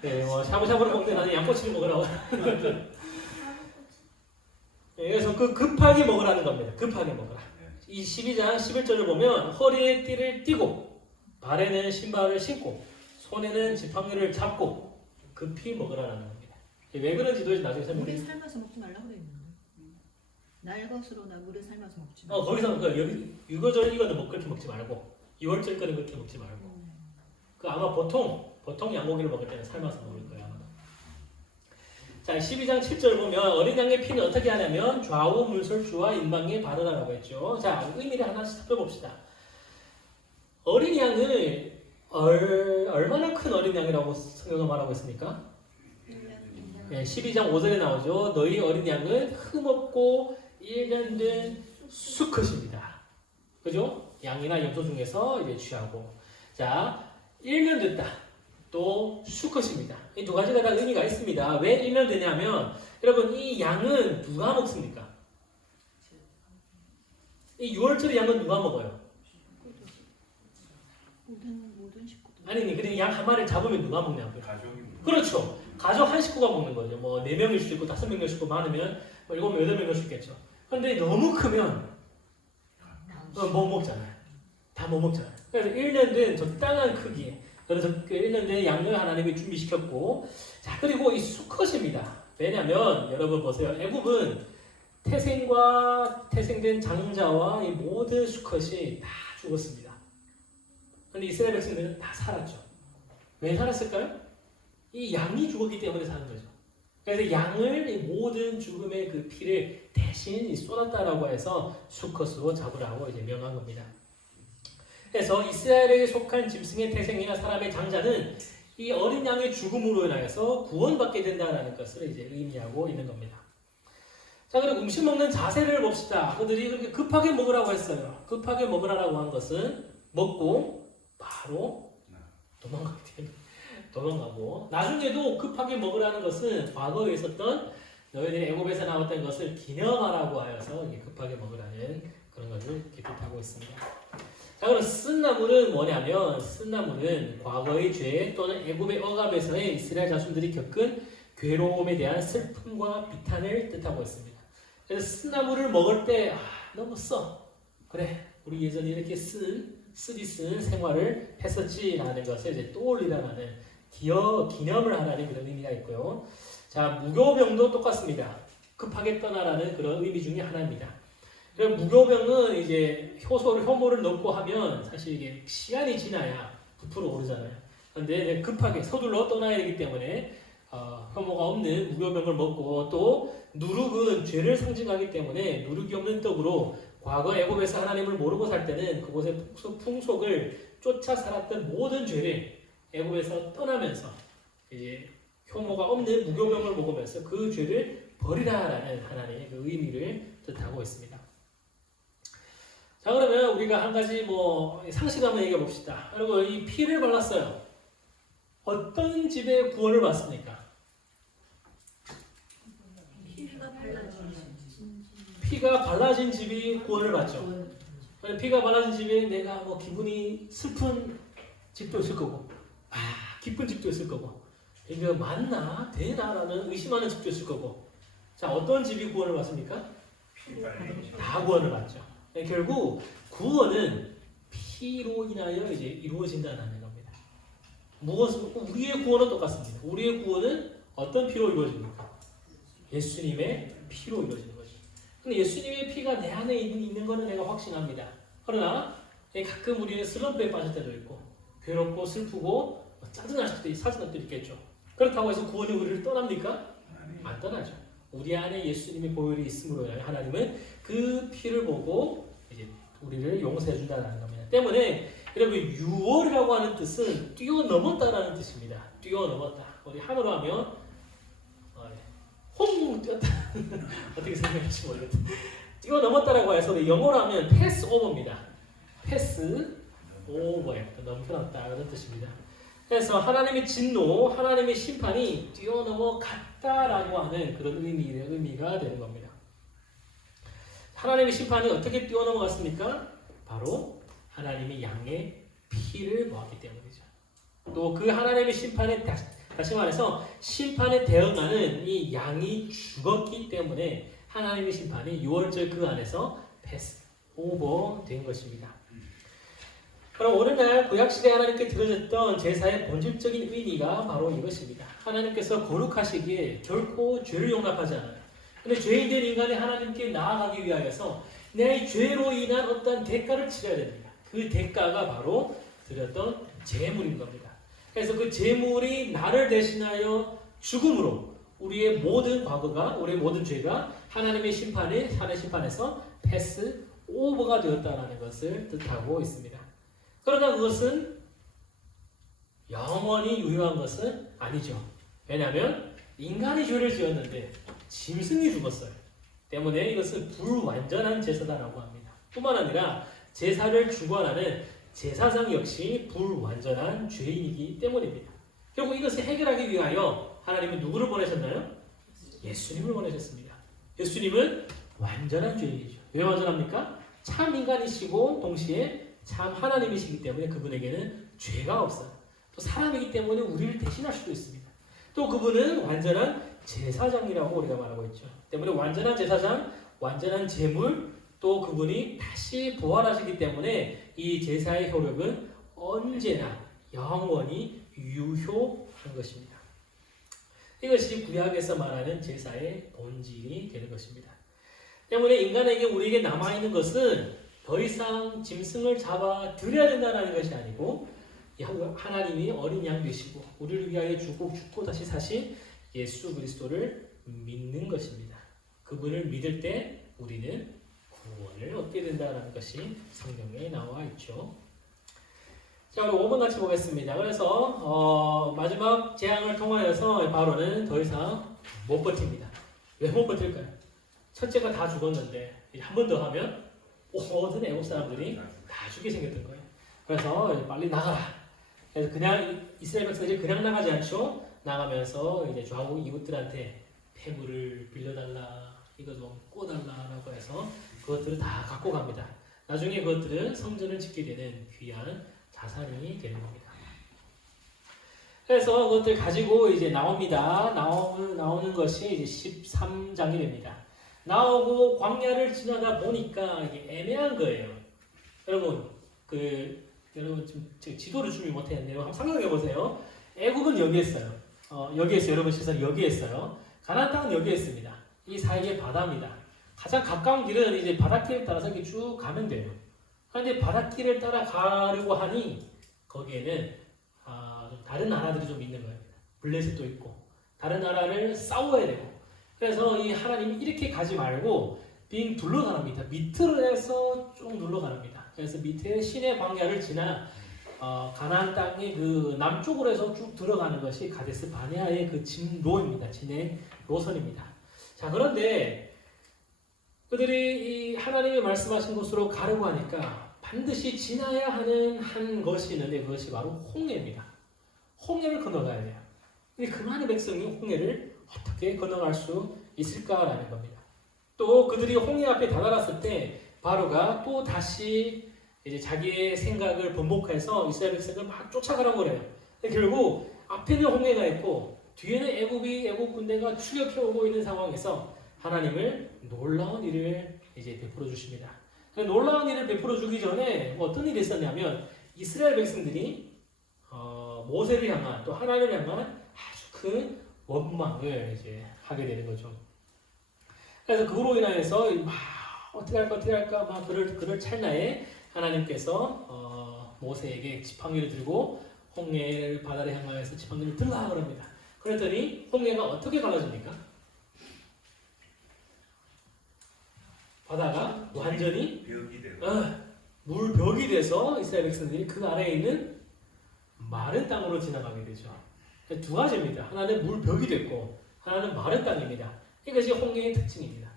네, 뭐 샤브샤브를 먹는데 나는 양꼬치를 먹으라고. 네, 그래서 그 급하게 먹으라는 겁니다. 급하게 먹으라. 이 12장 11절을 보면 허리에 띠를 띠고 발에는 신발을 신고 손에는 지팡이를 잡고 급히 먹으라는 겁니다. 왜 그런지도 나중에 물에 설명드릴게요. 삶아서 먹지 말라고 그랬는데. 날것으로나 물에 삶아서 먹지 마. 거기서 그 여기 6월절 이거는 뭐 그렇게 먹지 말고 2월절 거는 그렇게 먹지 말고 그 아마 보통 양고기를 먹을 때는 삶아서 먹을 거예요. 아마. 자, 12장 7절 보면 어린 양의 피는 어떻게 하냐면 좌우 물설주와 인방에 바르라라고 했죠. 자, 의미를 하나씩 살펴봅시다. 어린 양을 얼마나 큰 어린 양이라고 성경은 말하고 있습니까? 네, 12장 5절에 나오죠. 너희 어린 양은 흠없고 1년 된 수컷입니다. 그죠? 양이나 염소 중에서 이제 취하고. 자, 1년 됐다. 또 수컷입니다. 이 두 가지가 다 의미가 있습니다. 왜 1년 되냐면 여러분 이 양은 누가 먹습니까? 이 6월절의 양은 누가 먹어요? 모든 식구들. 아니 그냥 양 한 마리를 잡으면 누가 먹냐고요? 가족이. 그렇죠. 가족 한 식구가 먹는 거죠. 뭐 4명일 수도 있고 5명일 수도 있고 많으면 뭐 7명, 8명일 수 있겠죠. 그런데 너무 크면 못 먹잖아요. 다 못 먹잖아요. 그래서 1년 된 적당한 크기에 그래서 그 1년 된 양을 하나님이 준비시켰고 자 그리고 이 수컷입니다. 왜냐하면 여러분 보세요. 애굽은 태생과 태생된 장자와 이 모든 수컷이 다 죽었습니다. 그런데 이스라엘 백성들은 다 살았죠. 왜 살았을까요? 이 양이 죽었기 때문에 사는 거죠. 그래서 양을 이 모든 죽음의 그 피를 대신 쏟았다라고 해서 수컷으로 잡으라고 이제 명한 겁니다. 그래서 이스라엘에게 속한 짐승의 태생이나 사람의 장자는 이 어린 양의 죽음으로 인하여서 구원받게 된다는 것을 이제 의미하고 있는 겁니다. 자, 그리고 음식 먹는 자세를 봅시다. 그들이 그렇게 급하게 먹으라고 했어요. 급하게 먹으라고 한 것은 먹고 바로 도망가기 때문에 도망가고 나중에도 급하게 먹으라는 것은 과거에 있었던 너희들이 애굽에서 나왔던 것을 기념하라고 하여서 급하게 먹으라는 그런 것을 뜻하고 있습니다. 자, 그럼 쓴 나물은 뭐냐면 쓴 나물은 과거의 죄 또는 애굽의 억압에서의 이스라엘 자손들이 겪은 괴로움에 대한 슬픔과 비탄을 뜻하고 있습니다. 그래서 쓴 나물을 먹을 때 너무 써. 그래 우리 예전에 이렇게 쓰디 쓴 생활을 했었지라는 것을 이제 떠올리라는 기념을 하라는 그런 의미가 있고요. 자, 무교병도 똑같습니다. 급하게 떠나라는 그런 의미 중에 하나입니다. 그럼 무교병은 이제 효모를 넣고 하면 사실 이게 시간이 지나야 부풀어 오르잖아요. 그런데 급하게 서둘러 떠나야 되기 때문에 효모가 없는 무교병을 먹고 또 누룩은 죄를 상징하기 때문에 누룩이 없는 떡으로 과거 애굽에서 하나님을 모르고 살 때는 그곳의 풍속을 쫓아 살았던 모든 죄를 애굽에서 떠나면서 이제 효모가 없는 무교병을 먹으면서 그 죄를 버리라라는 하나님의 그 의미를 뜻하고 있습니다. 자, 그러면 우리가 한 가지 상식 한번 얘기해 봅시다. 그리고 이 피를 발랐어요. 어떤 집에 구원을 받습니까? 피가 발라진 집이 구원을 받죠. 피가 발라진 집에 내가 기분이 슬픈 집도 있을 거고, 기쁜 집도 있을 거고, 이거 맞나? 되나라는 의심하는 집도 있을 거고. 자, 어떤 집이 구원을 받습니까? 다 구원을 받죠. 결국 구원은 피로 인하여 이제 이루어진다는 겁니다. 우리의 구원은 똑같습니다. 우리의 구원은 어떤 피로 이루어집니까? 예수님의 피로 이루어지는 거죠. 근데 예수님의 피가 내 안에 있는 거는 내가 확신합니다. 그러나 가끔 우리는 슬럼프에 빠질 때도 있고 괴롭고 슬프고 짜증날 수도 있겠죠. 그렇다고 해서 구원이 우리를 떠납니까? 안 떠나죠. 우리 안에 예수님의 보혈이 있음으로 하나님은 그 피를 보고 이제 우리를 용서해 준다는 겁니다. 때문에 여러분 유월이라고 하는 뜻은 뛰어넘었다라는 뜻입니다. 뛰어넘었다. 우리 한어로 하면 홍 뛰었다. 어떻게 설명할지 모르겠다. 뛰어넘었다라고 해서 영어로 하면 패스 오버입니다. 패스 오버예요. 넘겨놨다 그런 뜻입니다. 그래서 하나님의 진노, 하나님의 심판이 뛰어넘어 갔다라고 하는 그런 의미가 되는 겁니다. 하나님의 심판이 어떻게 뛰어넘어갔습니까? 바로 하나님이 양의 피를 모았기 때문이죠. 또 그 하나님의 심판에 다시 말해서 심판에 대응하는 이 양이 죽었기 때문에 하나님의 심판이 6월절 그 안에서 패스 오버 된 것입니다. 그럼 오늘날 구약시대 하나님께 드려졌던 제사의 본질적인 의미가 바로 이것입니다. 하나님께서 거룩하시기에 결코 죄를 용납하지 않아요. 근데 죄인된 인간이 하나님께 나아가기 위하여서 내 죄로 인한 어떤 대가를 치러야 됩니다. 그 대가가 바로 드렸던 제물인 겁니다. 그래서 그 제물이 나를 대신하여 죽음으로 우리의 모든 과거가, 우리의 모든 죄가 하나님의 심판에서 패스 오버가 되었다는 것을 뜻하고 있습니다. 그러나 그것은 영원히 유효한 것은 아니죠. 왜냐하면 인간이 죄를 지었는데 짐승이 죽었어요. 때문에 이것은 불완전한 제사다라고 합니다. 뿐만 아니라 제사를 주관하는 제사장 역시 불완전한 죄인이기 때문입니다. 결국 이것을 해결하기 위하여 하나님은 누구를 보내셨나요? 예수님을 보내셨습니다. 예수님은 완전한 죄인이죠. 왜 완전합니까? 참 인간이시고 동시에 참 하나님이시기 때문에 그분에게는 죄가 없어요. 또 사람이기 때문에 우리를 대신할 수도 있습니다. 또 그분은 완전한 제사장이라고 우리가 말하고 있죠. 때문에 완전한 제사장, 완전한 제물, 또 그분이 다시 부활하시기 때문에 이 제사의 효력은 언제나 영원히 유효한 것입니다. 이것이 구약에서 말하는 제사의 본질이 되는 것입니다. 때문에 인간에게 우리에게 남아있는 것은 더 이상 짐승을 잡아 드려야 된다는 것이 아니고 하나님이 어린 양 되시고 우리를 위하여 죽고 다시 사신 예수 그리스도를 믿는 것입니다. 그분을 믿을 때 우리는 구원을 얻게 된다는 것이 성경에 나와 있죠. 자, 우리 5번 같이 보겠습니다. 그래서 마지막 재앙을 통하여서 바로는 더 이상 못 버팁니다. 왜 못 버틸까요? 첫째가 다 죽었는데 한 번 더 하면 모든 애국 사람들이 다 죽게 생겼던 거예요. 그래서 빨리 나가라. 그래서 그냥 이스라엘 백성들이 그냥 나가지 않죠. 나가면서 이제 좌우 이웃들한테 폐물을 빌려달라, 이거 좀 꿔달라라고 해서 그것들을 다 갖고 갑니다. 나중에 그것들은 성전을 짓게 되는 귀한 자산이 되는 겁니다. 그래서 그것들 가지고 이제 나옵니다. 나오는 것이 이제 13장이 됩니다. 나오고 광야를 지나다 보니까 이게 애매한 거예요. 여러분 지금 지도를 준비 못했는데요. 한번 상상해 보세요. 애굽은 여기에 있어요. 여기에 있어요. 여러분 시선 여기에 있어요. 가나안 땅은 여기에 있습니다. 이 사이에 바다입니다. 가장 가까운 길은 이제 바닷길을 따라서 이렇게 쭉 가면 돼요. 그런데 바닷길을 따라 가려고 하니 거기에는 다른 나라들이 좀 있는 거예요. 블레셋도 있고 다른 나라를 싸워야 되고. 그래서 이 하나님이 이렇게 가지 말고 빙 둘러가랍니다. 밑으로 해서 쭉 눌러가랍니다. 그래서 밑에 시내 광야를 지나 가나안 땅의 그 남쪽으로 해서 쭉 들어가는 것이 가데스 바네아의 그 진로입니다. 진행 노선입니다. 자, 그런데 그들이 이 하나님이 말씀하신 곳으로 가려고 하니까 반드시 지나야 하는 한 것이 있는데 그것이 바로 홍해입니다. 홍해를 건너가야 돼요. 근데 그 많은 백성이 홍해를 어떻게 건너갈 수 있을까라는 겁니다. 또 그들이 홍해 앞에 다다랐을 때 바로가 또 다시 이제 자기의 생각을 번복해서 이스라엘 백성을 막 쫓아가라고 그래요. 근데 결국 앞에는 홍해가 있고 뒤에는 애굽 군대가 추격해 오고 있는 상황에서 하나님을 놀라운 일을 이제 베풀어 주십니다. 놀라운 일을 베풀어 주기 전에 어떤 일이 있었냐면 이스라엘 백성들이 모세를 향한 또 하나님을 향한 아주 큰 원망을 이제 하게 되는 거죠. 그래서 그로 인하여서 막 어떻게 할까 막 그럴 찰나에 하나님께서 모세에게 지팡이를 들고 홍해를 바다를 향하여서 지팡이를 들라 그럽니다. 그랬더니 홍해가 어떻게 갈라집니까? 바다가 완전히 벽이 되고 물벽이 돼서 이스라엘 백성들이 그 아래에 있는 마른 땅으로 지나가게 되죠. 두 가지입니다. 하나는 물벽이 됐고 하나는 마른 땅입니다. 이것이 홍해의 특징입니다.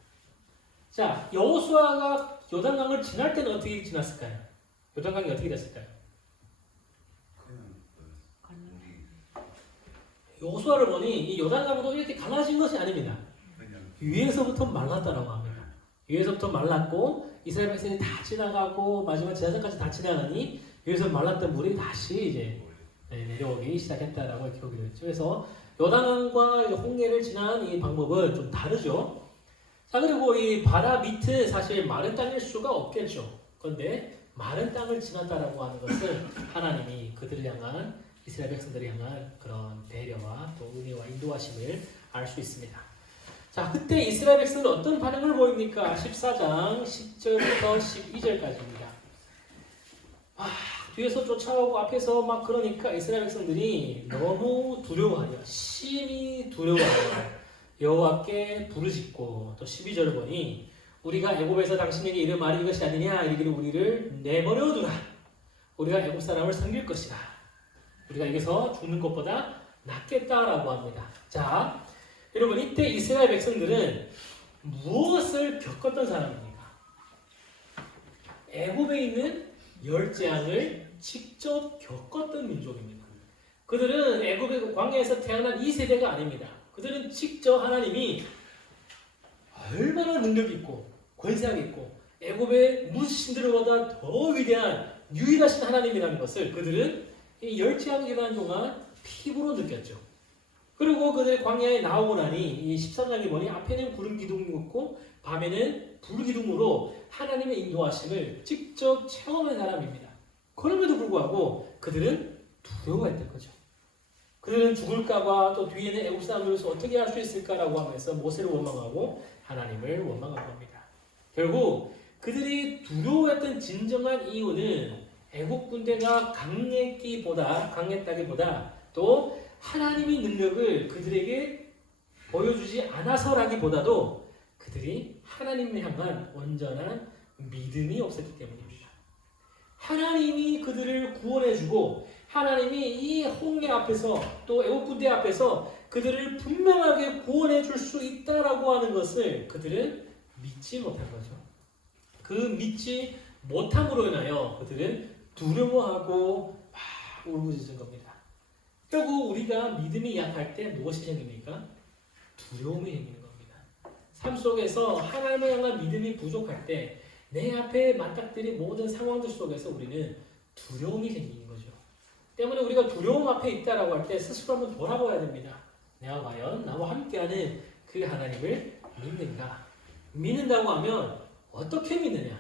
자, 여호수아가 요단강을 지날 때는 어떻게 지났을까요? 요단강이 어떻게 됐을까요? 그냥 우리 여호수아를 보니 이 요단강도 이렇게 갈라진 것이 아닙니다. 그냥 위에서부터 말랐다라고 합니다. 위에서부터 말랐고 이스라엘 백성이 다 지나가고 마지막 제사장까지 다 지나가니 위에서 말랐던 물이 다시 이제 내려오기 시작했다라고 기록이 되어 있죠. 그래서 요단강과 홍해를 지난 이 방법은 좀 다르죠. 자, 그리고 이 바다 밑은 사실 마른 땅일 수가 없겠죠. 그런데 마른 땅을 지났다라고 하는 것은 하나님이 그들을 향한 이스라엘 백성들을 향한 그런 배려와 또 은혜와 인도하심을 알 수 있습니다. 자, 그때 이스라엘 백성은 어떤 반응을 보입니까? 14장 10절부터 12절까지입니다. 뒤에서 쫓아오고 앞에서 막 그러니까 이스라엘 백성들이 너무 두려워하여 심히 두려워하여 여호와께 부르짖고 또 12절을 보니 우리가 애굽에서 당신에게 이른 말이 이것이 아니냐 이르기를 우리를 내버려 두라 우리가 애굽 사람을 섬길 것이라 우리가 여기서 죽는 것보다 낫겠다라고 합니다. 자, 여러분 이때 이스라엘 백성들은 무엇을 겪었던 사람입니까? 애굽에 있는 열재앙을 직접 겪었던 민족입니다. 그들은 애굽의 광야에서 태어난 2세대가 아닙니다. 그들은 직접 하나님이 얼마나 능력 있고 권세가 있고 애굽의 무신들보다 더 위대한 유일하신 하나님이라는 것을 그들은 이 열재앙이 일어난 동안 피부로 느꼈죠. 그리고 그들이 광야에 나오고 나니 이 13장에 보니 앞에는 구름 기둥이 있고 밤에는 불 기둥으로 하나님의 인도하심을 직접 체험한 사람입니다. 그럼에도 불구하고 그들은 두려워했던 거죠. 그들은 죽을까봐 또 뒤에는 애굽 사람들로서 어떻게 할 수 있을까라고 하면서 모세를 원망하고 하나님을 원망하고 합니다. 결국 그들이 두려워했던 진정한 이유는 애굽 군대가 강했다기보다 또 하나님의 능력을 그들에게 보여주지 않아서라기보다도 그들이 하나님을 향한 온전한 믿음이 없었기 때문입니다. 하나님이 그들을 구원해주고 하나님이 이 홍해 앞에서 또 애굽 군대 앞에서 그들을 분명하게 구원해줄 수 있다라고 하는 것을 그들은 믿지 못한 거죠. 그 믿지 못함으로 인하여 그들은 두려워하고 막 울부짖은 겁니다. 결국 우리가 믿음이 약할 때 무엇이 생깁니까? 두려움이 생기는 겁니다. 삶 속에서 하나님을 향한 믿음이 부족할 때 내 앞에 맞닥뜨린 모든 상황들 속에서 우리는 두려움이 생기는 거죠. 때문에 우리가 두려움 앞에 있다라고 할 때 스스로 한번 돌아봐야 됩니다. 내가 과연 나와 함께하는 그 하나님을 믿는가? 믿는다고 하면 어떻게 믿느냐?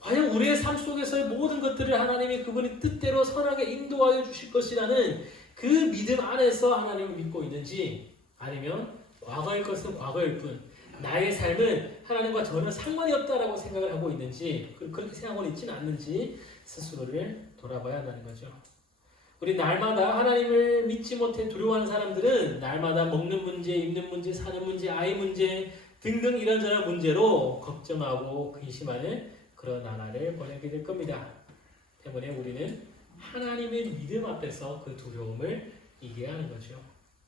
과연 우리의 삶 속에서의 모든 것들을 하나님이 그분이 뜻대로 선하게 인도하여 주실 것이라는 그 믿음 안에서 하나님을 믿고 있는지 아니면 과거의 것은 과거일 뿐 나의 삶은 하나님과 전혀 상관이 없다라고 생각을 하고 있는지 그렇게 생각하고 있지는 않는지 스스로를 돌아봐야 한다는 거죠. 우리 날마다 하나님을 믿지 못해 두려워하는 사람들은 날마다 먹는 문제, 입는 문제, 사는 문제, 아이 문제 등등 이런저런 문제로 걱정하고 근심하는 그런 나라를 보내게 될 겁니다. 때문에 우리는 하나님의 믿음 앞에서 그 두려움을 이겨야 하는 거죠.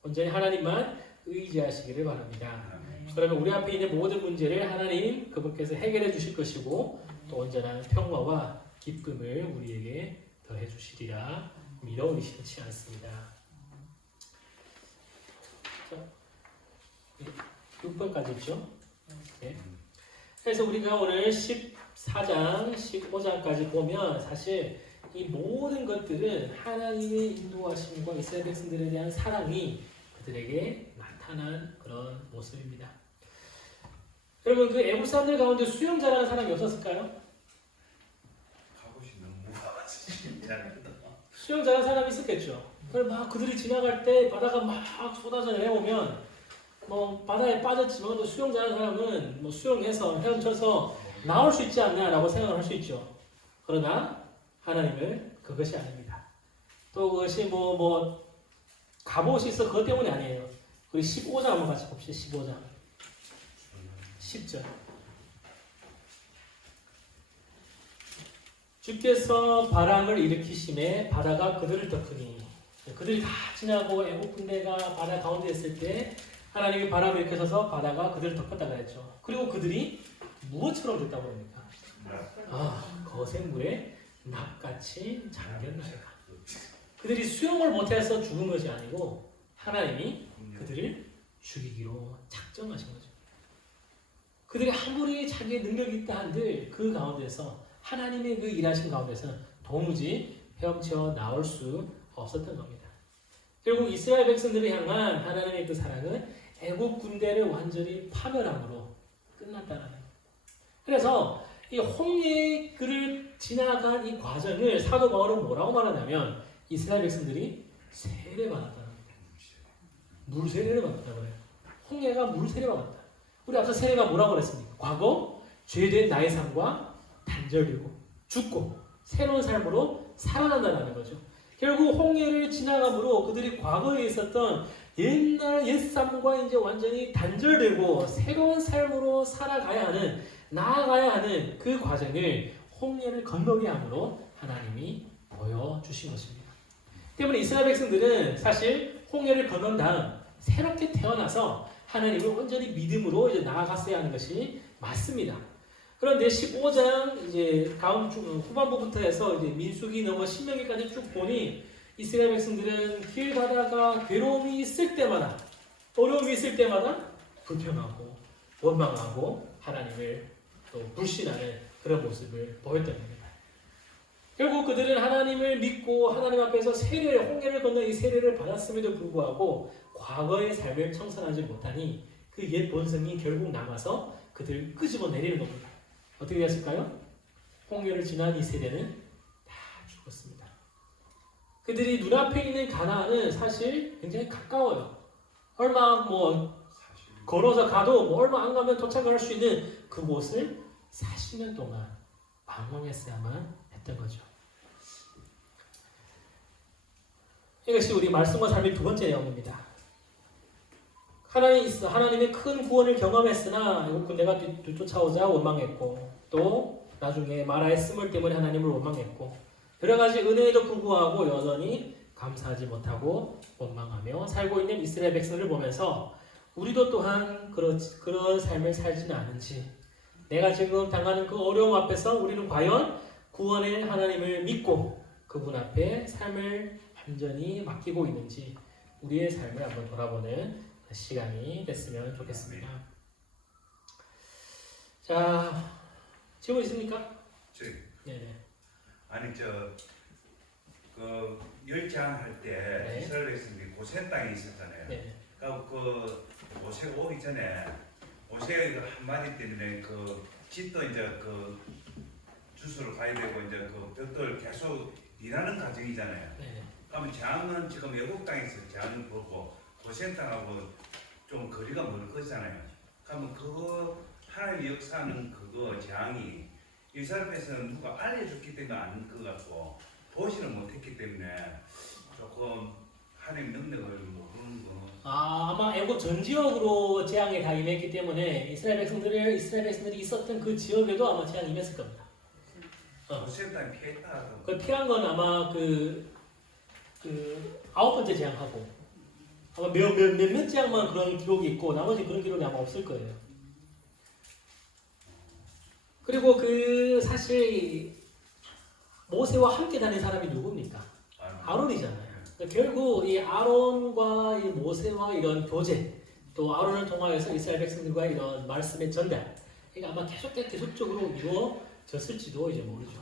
온전히 하나님만 의지하시기를 바랍니다. 그러면 우리 앞에 있는 모든 문제를 하나님 그분께서 해결해 주실 것이고 또 온전한 평화와 기쁨을 우리에게 더해 주시리라 믿어 의심치 않습니다. 자, 6번까지 있죠? 네. 그래서 우리가 오늘 14장, 15장까지 보면 사실 이 모든 것들은 하나님의 인도하심과 이스라엘 백성들에 대한 사랑이 그들에게 나타난 그런 모습입니다. 여러분 그 애굽 사람들 가운데 수영 잘하는 사람이 없었을까요? 가고 싶는 무화과지. 수영 잘하는 사람이 있었겠죠. 그럼 막 그들이 지나갈 때 바다가 막 쏟아져 내려오면 뭐 바다에 빠졌지만 또 수영 잘하는 사람은 뭐 수영해서 헤엄쳐서 나올 수 있지 않냐라고 생각을 할 수 있죠. 그러나 하나님은 그것이 아닙니다. 또 그것이 뭐 갑옷이 있어 그것 때문이 아니에요. 우리 15장 한번 같이 봅시다. 15장 10절. 주께서 바람을 일으키심에 바다가 그들을 덮으니, 그들이 다 지나고 애국 군대가 바다 가운데 있을 때 하나님이 바람을 일으켜서 바다가 그들을 덮었다고 했죠. 그리고 그들이 무엇처럼 됐다고 합니까? 거센 물에 납같이 잠겼나이다. 그들이 수영을 못해서 죽은 것이 아니고 하나님이 그들을 죽이기로 작정하신 거죠. 그들이 아무리 자기의 능력이 있다 한들 그 가운데서 하나님의 그 일하신 가운데서는 도무지 헤엄쳐 나올 수 없었던 겁니다. 결국 이스라엘 백성들을 향한 하나님의 그 사랑은 애국 군대를 완전히 파멸함으로 끝났다는 거예요. 그래서 이 홍해를 지나간 이 과정을 사도 바울은 뭐라고 말하냐면 이스라엘 백성들이 세례받았다는 겁니다. 물세례를 받았다고 해요. 홍해가 물세례 받았다. 우리 앞서 세례가 뭐라고 그랬습니까? 과거 죄된 나의 삶과 단절되고 죽고 새로운 삶으로 살아난다는 거죠. 결국 홍해를 지나감으로 그들이 과거에 있었던 옛날 옛삶과 이제 완전히 단절되고 새로운 삶으로 살아가야 하는, 나아가야 하는 그 과정을 홍해를 건너게 함으로 하나님이 보여주신 것입니다. 때문에 이스라엘 백성들은 사실 홍해를 건넌 다음 새롭게 태어나서 하나님을 온전히 믿음으로 이제 나아갔어야 하는 것이 맞습니다. 그런데 15장 이제 다음 후반부부터 해서 이제 민수기 넘어 신명기까지 쭉 보니 이스라엘 백성들은 길 가다가 괴로움이 있을 때마다, 어려움이 있을 때마다 불평하고 원망하고 하나님을 또 불신하는 그런 모습을 보였던 겁니다. 결국 그들은 하나님을 믿고 하나님 앞에서 세례를, 홍해를 건너 이 세례를 받았음에도 불구하고 과거의 삶을 청산하지 못하니 그 옛 본성이 결국 남아서 그들을 끄집어 내리는 겁니다. 어떻게 되었을까요? 홍해를 지난 이 세대는 다 죽었습니다. 그들이 눈앞에 있는 가나안은 사실 굉장히 가까워요. 얼마 걸어서 가도 얼마 안 가면 도착할 수 있는 그곳을 40년 동안 방황했어야만 했던 거죠. 이것이 우리 말씀과 삶의 두 번째 내용입니다. 하나님의 큰 구원을 경험했으나 애국 군대가 뒤쫓아오자 원망했고, 또 나중에 마라의 스물 때문에 하나님을 원망했고, 여러 가지 은혜에도 불구하고 여전히 감사하지 못하고 원망하며 살고 있는 이스라엘 백성을 보면서 우리도 또한 그런 삶을 살지는 않은지, 내가 지금 당하는 그 어려움 앞에서 우리는 과연 구원의 하나님을 믿고 그분 앞에 삶을 완전히 맡기고 있는지 우리의 삶을 한번 돌아보는 시간이 됐으면 좋겠습니다. 자, 질문 있습니까? 네. 아니 그 열장할 때 네. 이스라엘 백성들이 고센 땅에 있었잖아요. 네. 그러니까 그 모세가 오기 전에 모세가 그 한마디 때문에 그 짓도 이제 그 주소를 가야 되고 이제 그 벽돌 계속 일하는 과정이잖아요. 네. 그러면 재앙은 지금 외국 땅에서 재앙을 보고 고센 땅하고 좀 거리가 멀 거잖아요. 그러면 그거 하나님의 역사는 그거 재앙이 이스라엘에서는 누가 알려줬기 때문에 아는 것 같고 보지는 못했기 때문에 조금 하나님의 능력을 모르는 거. 아마 애국 전 지역으로 재앙에 다 임했기 때문에 이스라엘 백성들이 있었던 그 지역에도 아마 재앙이 임했을 겁니다. 고센 땅에 피했다. 그 피한 건 아마 그 9번째 재앙하고 아마 몇몇 재앙만 그런 기록이 있고 나머지 그런 기록이 아마 없을 거예요. 그리고 그 사실 모세와 함께 다닌 사람이 누굽니까? 아론이잖아요. 그러니까 결국 이 아론과 이 모세와 이런 교제, 또 아론을 통하여서 이스라엘 백성들과 이런 말씀의 전달, 이게 아마 계속적으로 이루어졌을지도 이제 모르죠.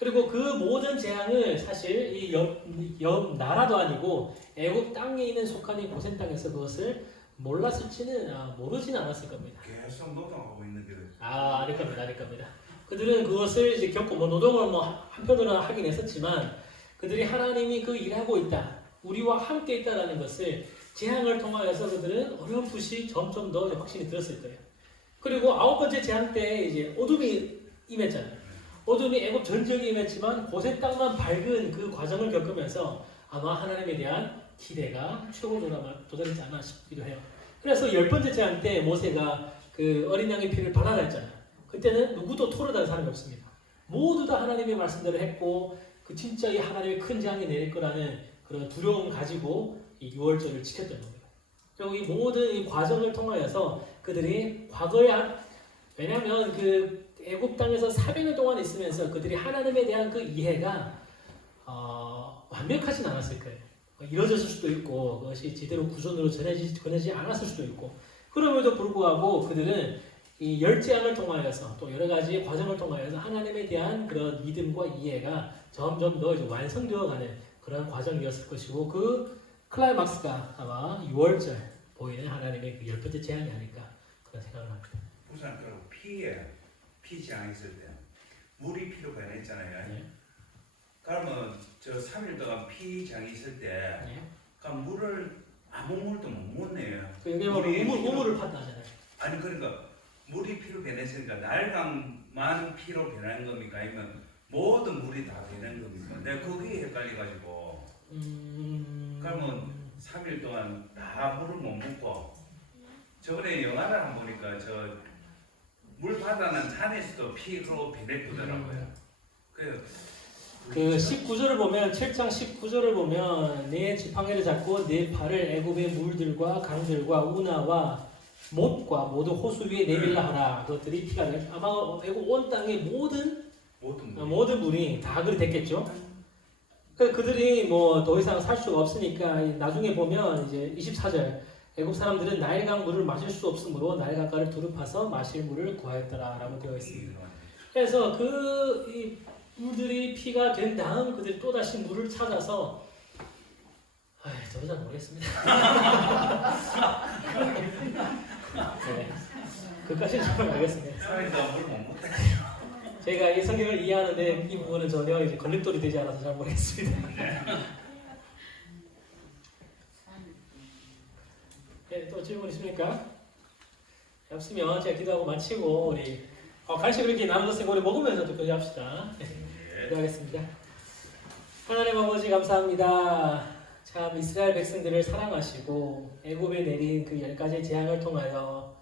그리고 그 모든 재앙을 사실 이 옆 나라도 아니고 애국 땅에 있는 속한 이 고센 땅에서 그것을 몰랐을지는 모르지는 않았을 겁니다. 계속 노동하고 있는 게. 아닐 겁니다. 그들은 그것을 이제 겪고 노동을 한편으로는 하긴 했었지만 그들이 하나님이 그 일하고 있다, 우리와 함께 있다라는 것을 재앙을 통하여서 그들은 어렴풋이 점점 더 확신이 들었을 거예요. 그리고 9번째 재앙 때 이제 어둠이 임했잖아요. 어둠이 애굽 전 지역에 임했지만 고센 땅만 밝은 그 과정을 겪으면서 아마 하나님에 대한 기대가 최고조에 도달하지 않나 싶기도 해요. 그래서 10번째 재앙 때 모세가 그 어린 양의 피를 발하라 했잖아요. 그때는 누구도 토로다는 사람이 없습니다. 모두 다 하나님의 말씀대로 했고 그 진짜 이 하나님의 큰 재앙이 내릴 거라는 그런 두려움 가지고 이 6월절을 지켰던 겁니다. 그리고 이 모든 이 과정을 통하여서 그들이 과거에 왜냐하면 그 애굽 땅에서 400년 동안 있으면서 그들이 하나님에 대한 그 이해가 완벽하진 않았을 거예요. 이루어졌을 수도 있고 그것이 제대로 구전으로 전해지지 않았을 수도 있고 그럼에도 불구하고 그들은 이 열재앙을 통하여서 또 여러 가지 과정을 통하여서 하나님에 대한 그런 믿음과 이해가 점점 더 이제 완성되어가는 그런 과정이었을 것이고 그 클라이막스가 아마 6월절 보이는 하나님의 그 10번째 재앙이 아닐까 그런 생각을 합니다. 우선 그 피 재앙 있을 때 물이 피로 변했잖아요. 네. 그러면 저 3일 동안 피 재앙이 있을 때 네. 그럼 물을 아무 물도 못 내요. 그 여기 보면 우물을 판단하잖아요. 아니 그러니까 물이 피로 변했으니까 날강만 피로 변한 겁니까? 아니면 모든 물이 다 변한 겁니까? 내가 그게 헷갈려가지고 그러면 3일 동안 다 물을 못 먹고 저번에 영화를 한번 보니까 저 물바다는 산에서도 피로 변했더라고요. 그 19절을 보면 7장 19절을 보면 내 지팡이를 잡고 내 발을 애굽의 물들과 강들과 운하와 못과 모든 호수 위에 내밀라 하라. 그것들이 피가 될 아마 애굽 온 땅의 모든 물이 다 그리 됐겠죠. 그들이 뭐 더 이상 살 수가 없으니까 나중에 보면 이제 24절 애굽 사람들은 나일강 물을 마실 수 없으므로 나일강가를 두릅파서 마실 물을 구하였더라라고 되어 있습니다. 그래서 이 물들이 피가 된 다음 그들이 또 다시 물을 찾아서 저도 잘 모르겠습니다. 네, 그까지는 잘 모르겠습니다. 산에서 물못 먹다. 제가 이 성경을 이해하는데 이 부분은 전혀 이제 걸림돌이 되지 않아서 잘 모르겠습니다. 네, 또 질문 있습니까? 없으면 제가 기도하고 마치고 우리 간식을 이렇게 나눠줬으니까 우리 먹으면서 또 교제합시다. 기도하겠습니다. 하나님 아버지 감사합니다. 참 이스라엘 백성들을 사랑하시고 애굽에 내린 그 10가지 재앙을 통하여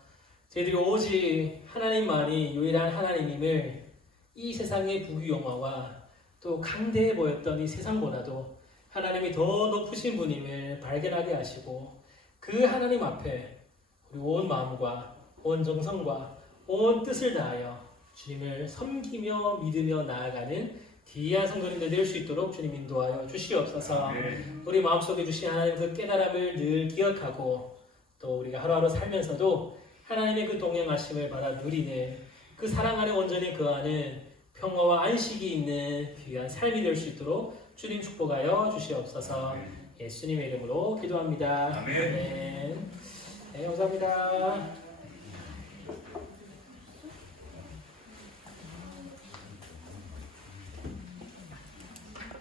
저희들이 오직 하나님만이 유일한 하나님임을 이 세상의 부귀영화와 또 강대해 보였던 이 세상보다도 하나님이 더 높으신 분임을 발견하게 하시고 그 하나님 앞에 우리 온 마음과 온 정성과 온 뜻을 다하여 주님을 섬기며 믿으며 나아가는 귀한 성도님들 될 수 있도록 주님 인도하여 주시옵소서. 우리 마음속에 주신 하나님 그 깨달음을 늘 기억하고 또 우리가 하루하루 살면서도 하나님의 그 동행하심을 받아 누리는 그 사랑 안에 온전히 거하는 평화와 안식이 있는 귀한 삶이 될 수 있도록 주님 축복하여 주시옵소서. 예수님의 이름으로 기도합니다. 아멘. 네, 감사합니다.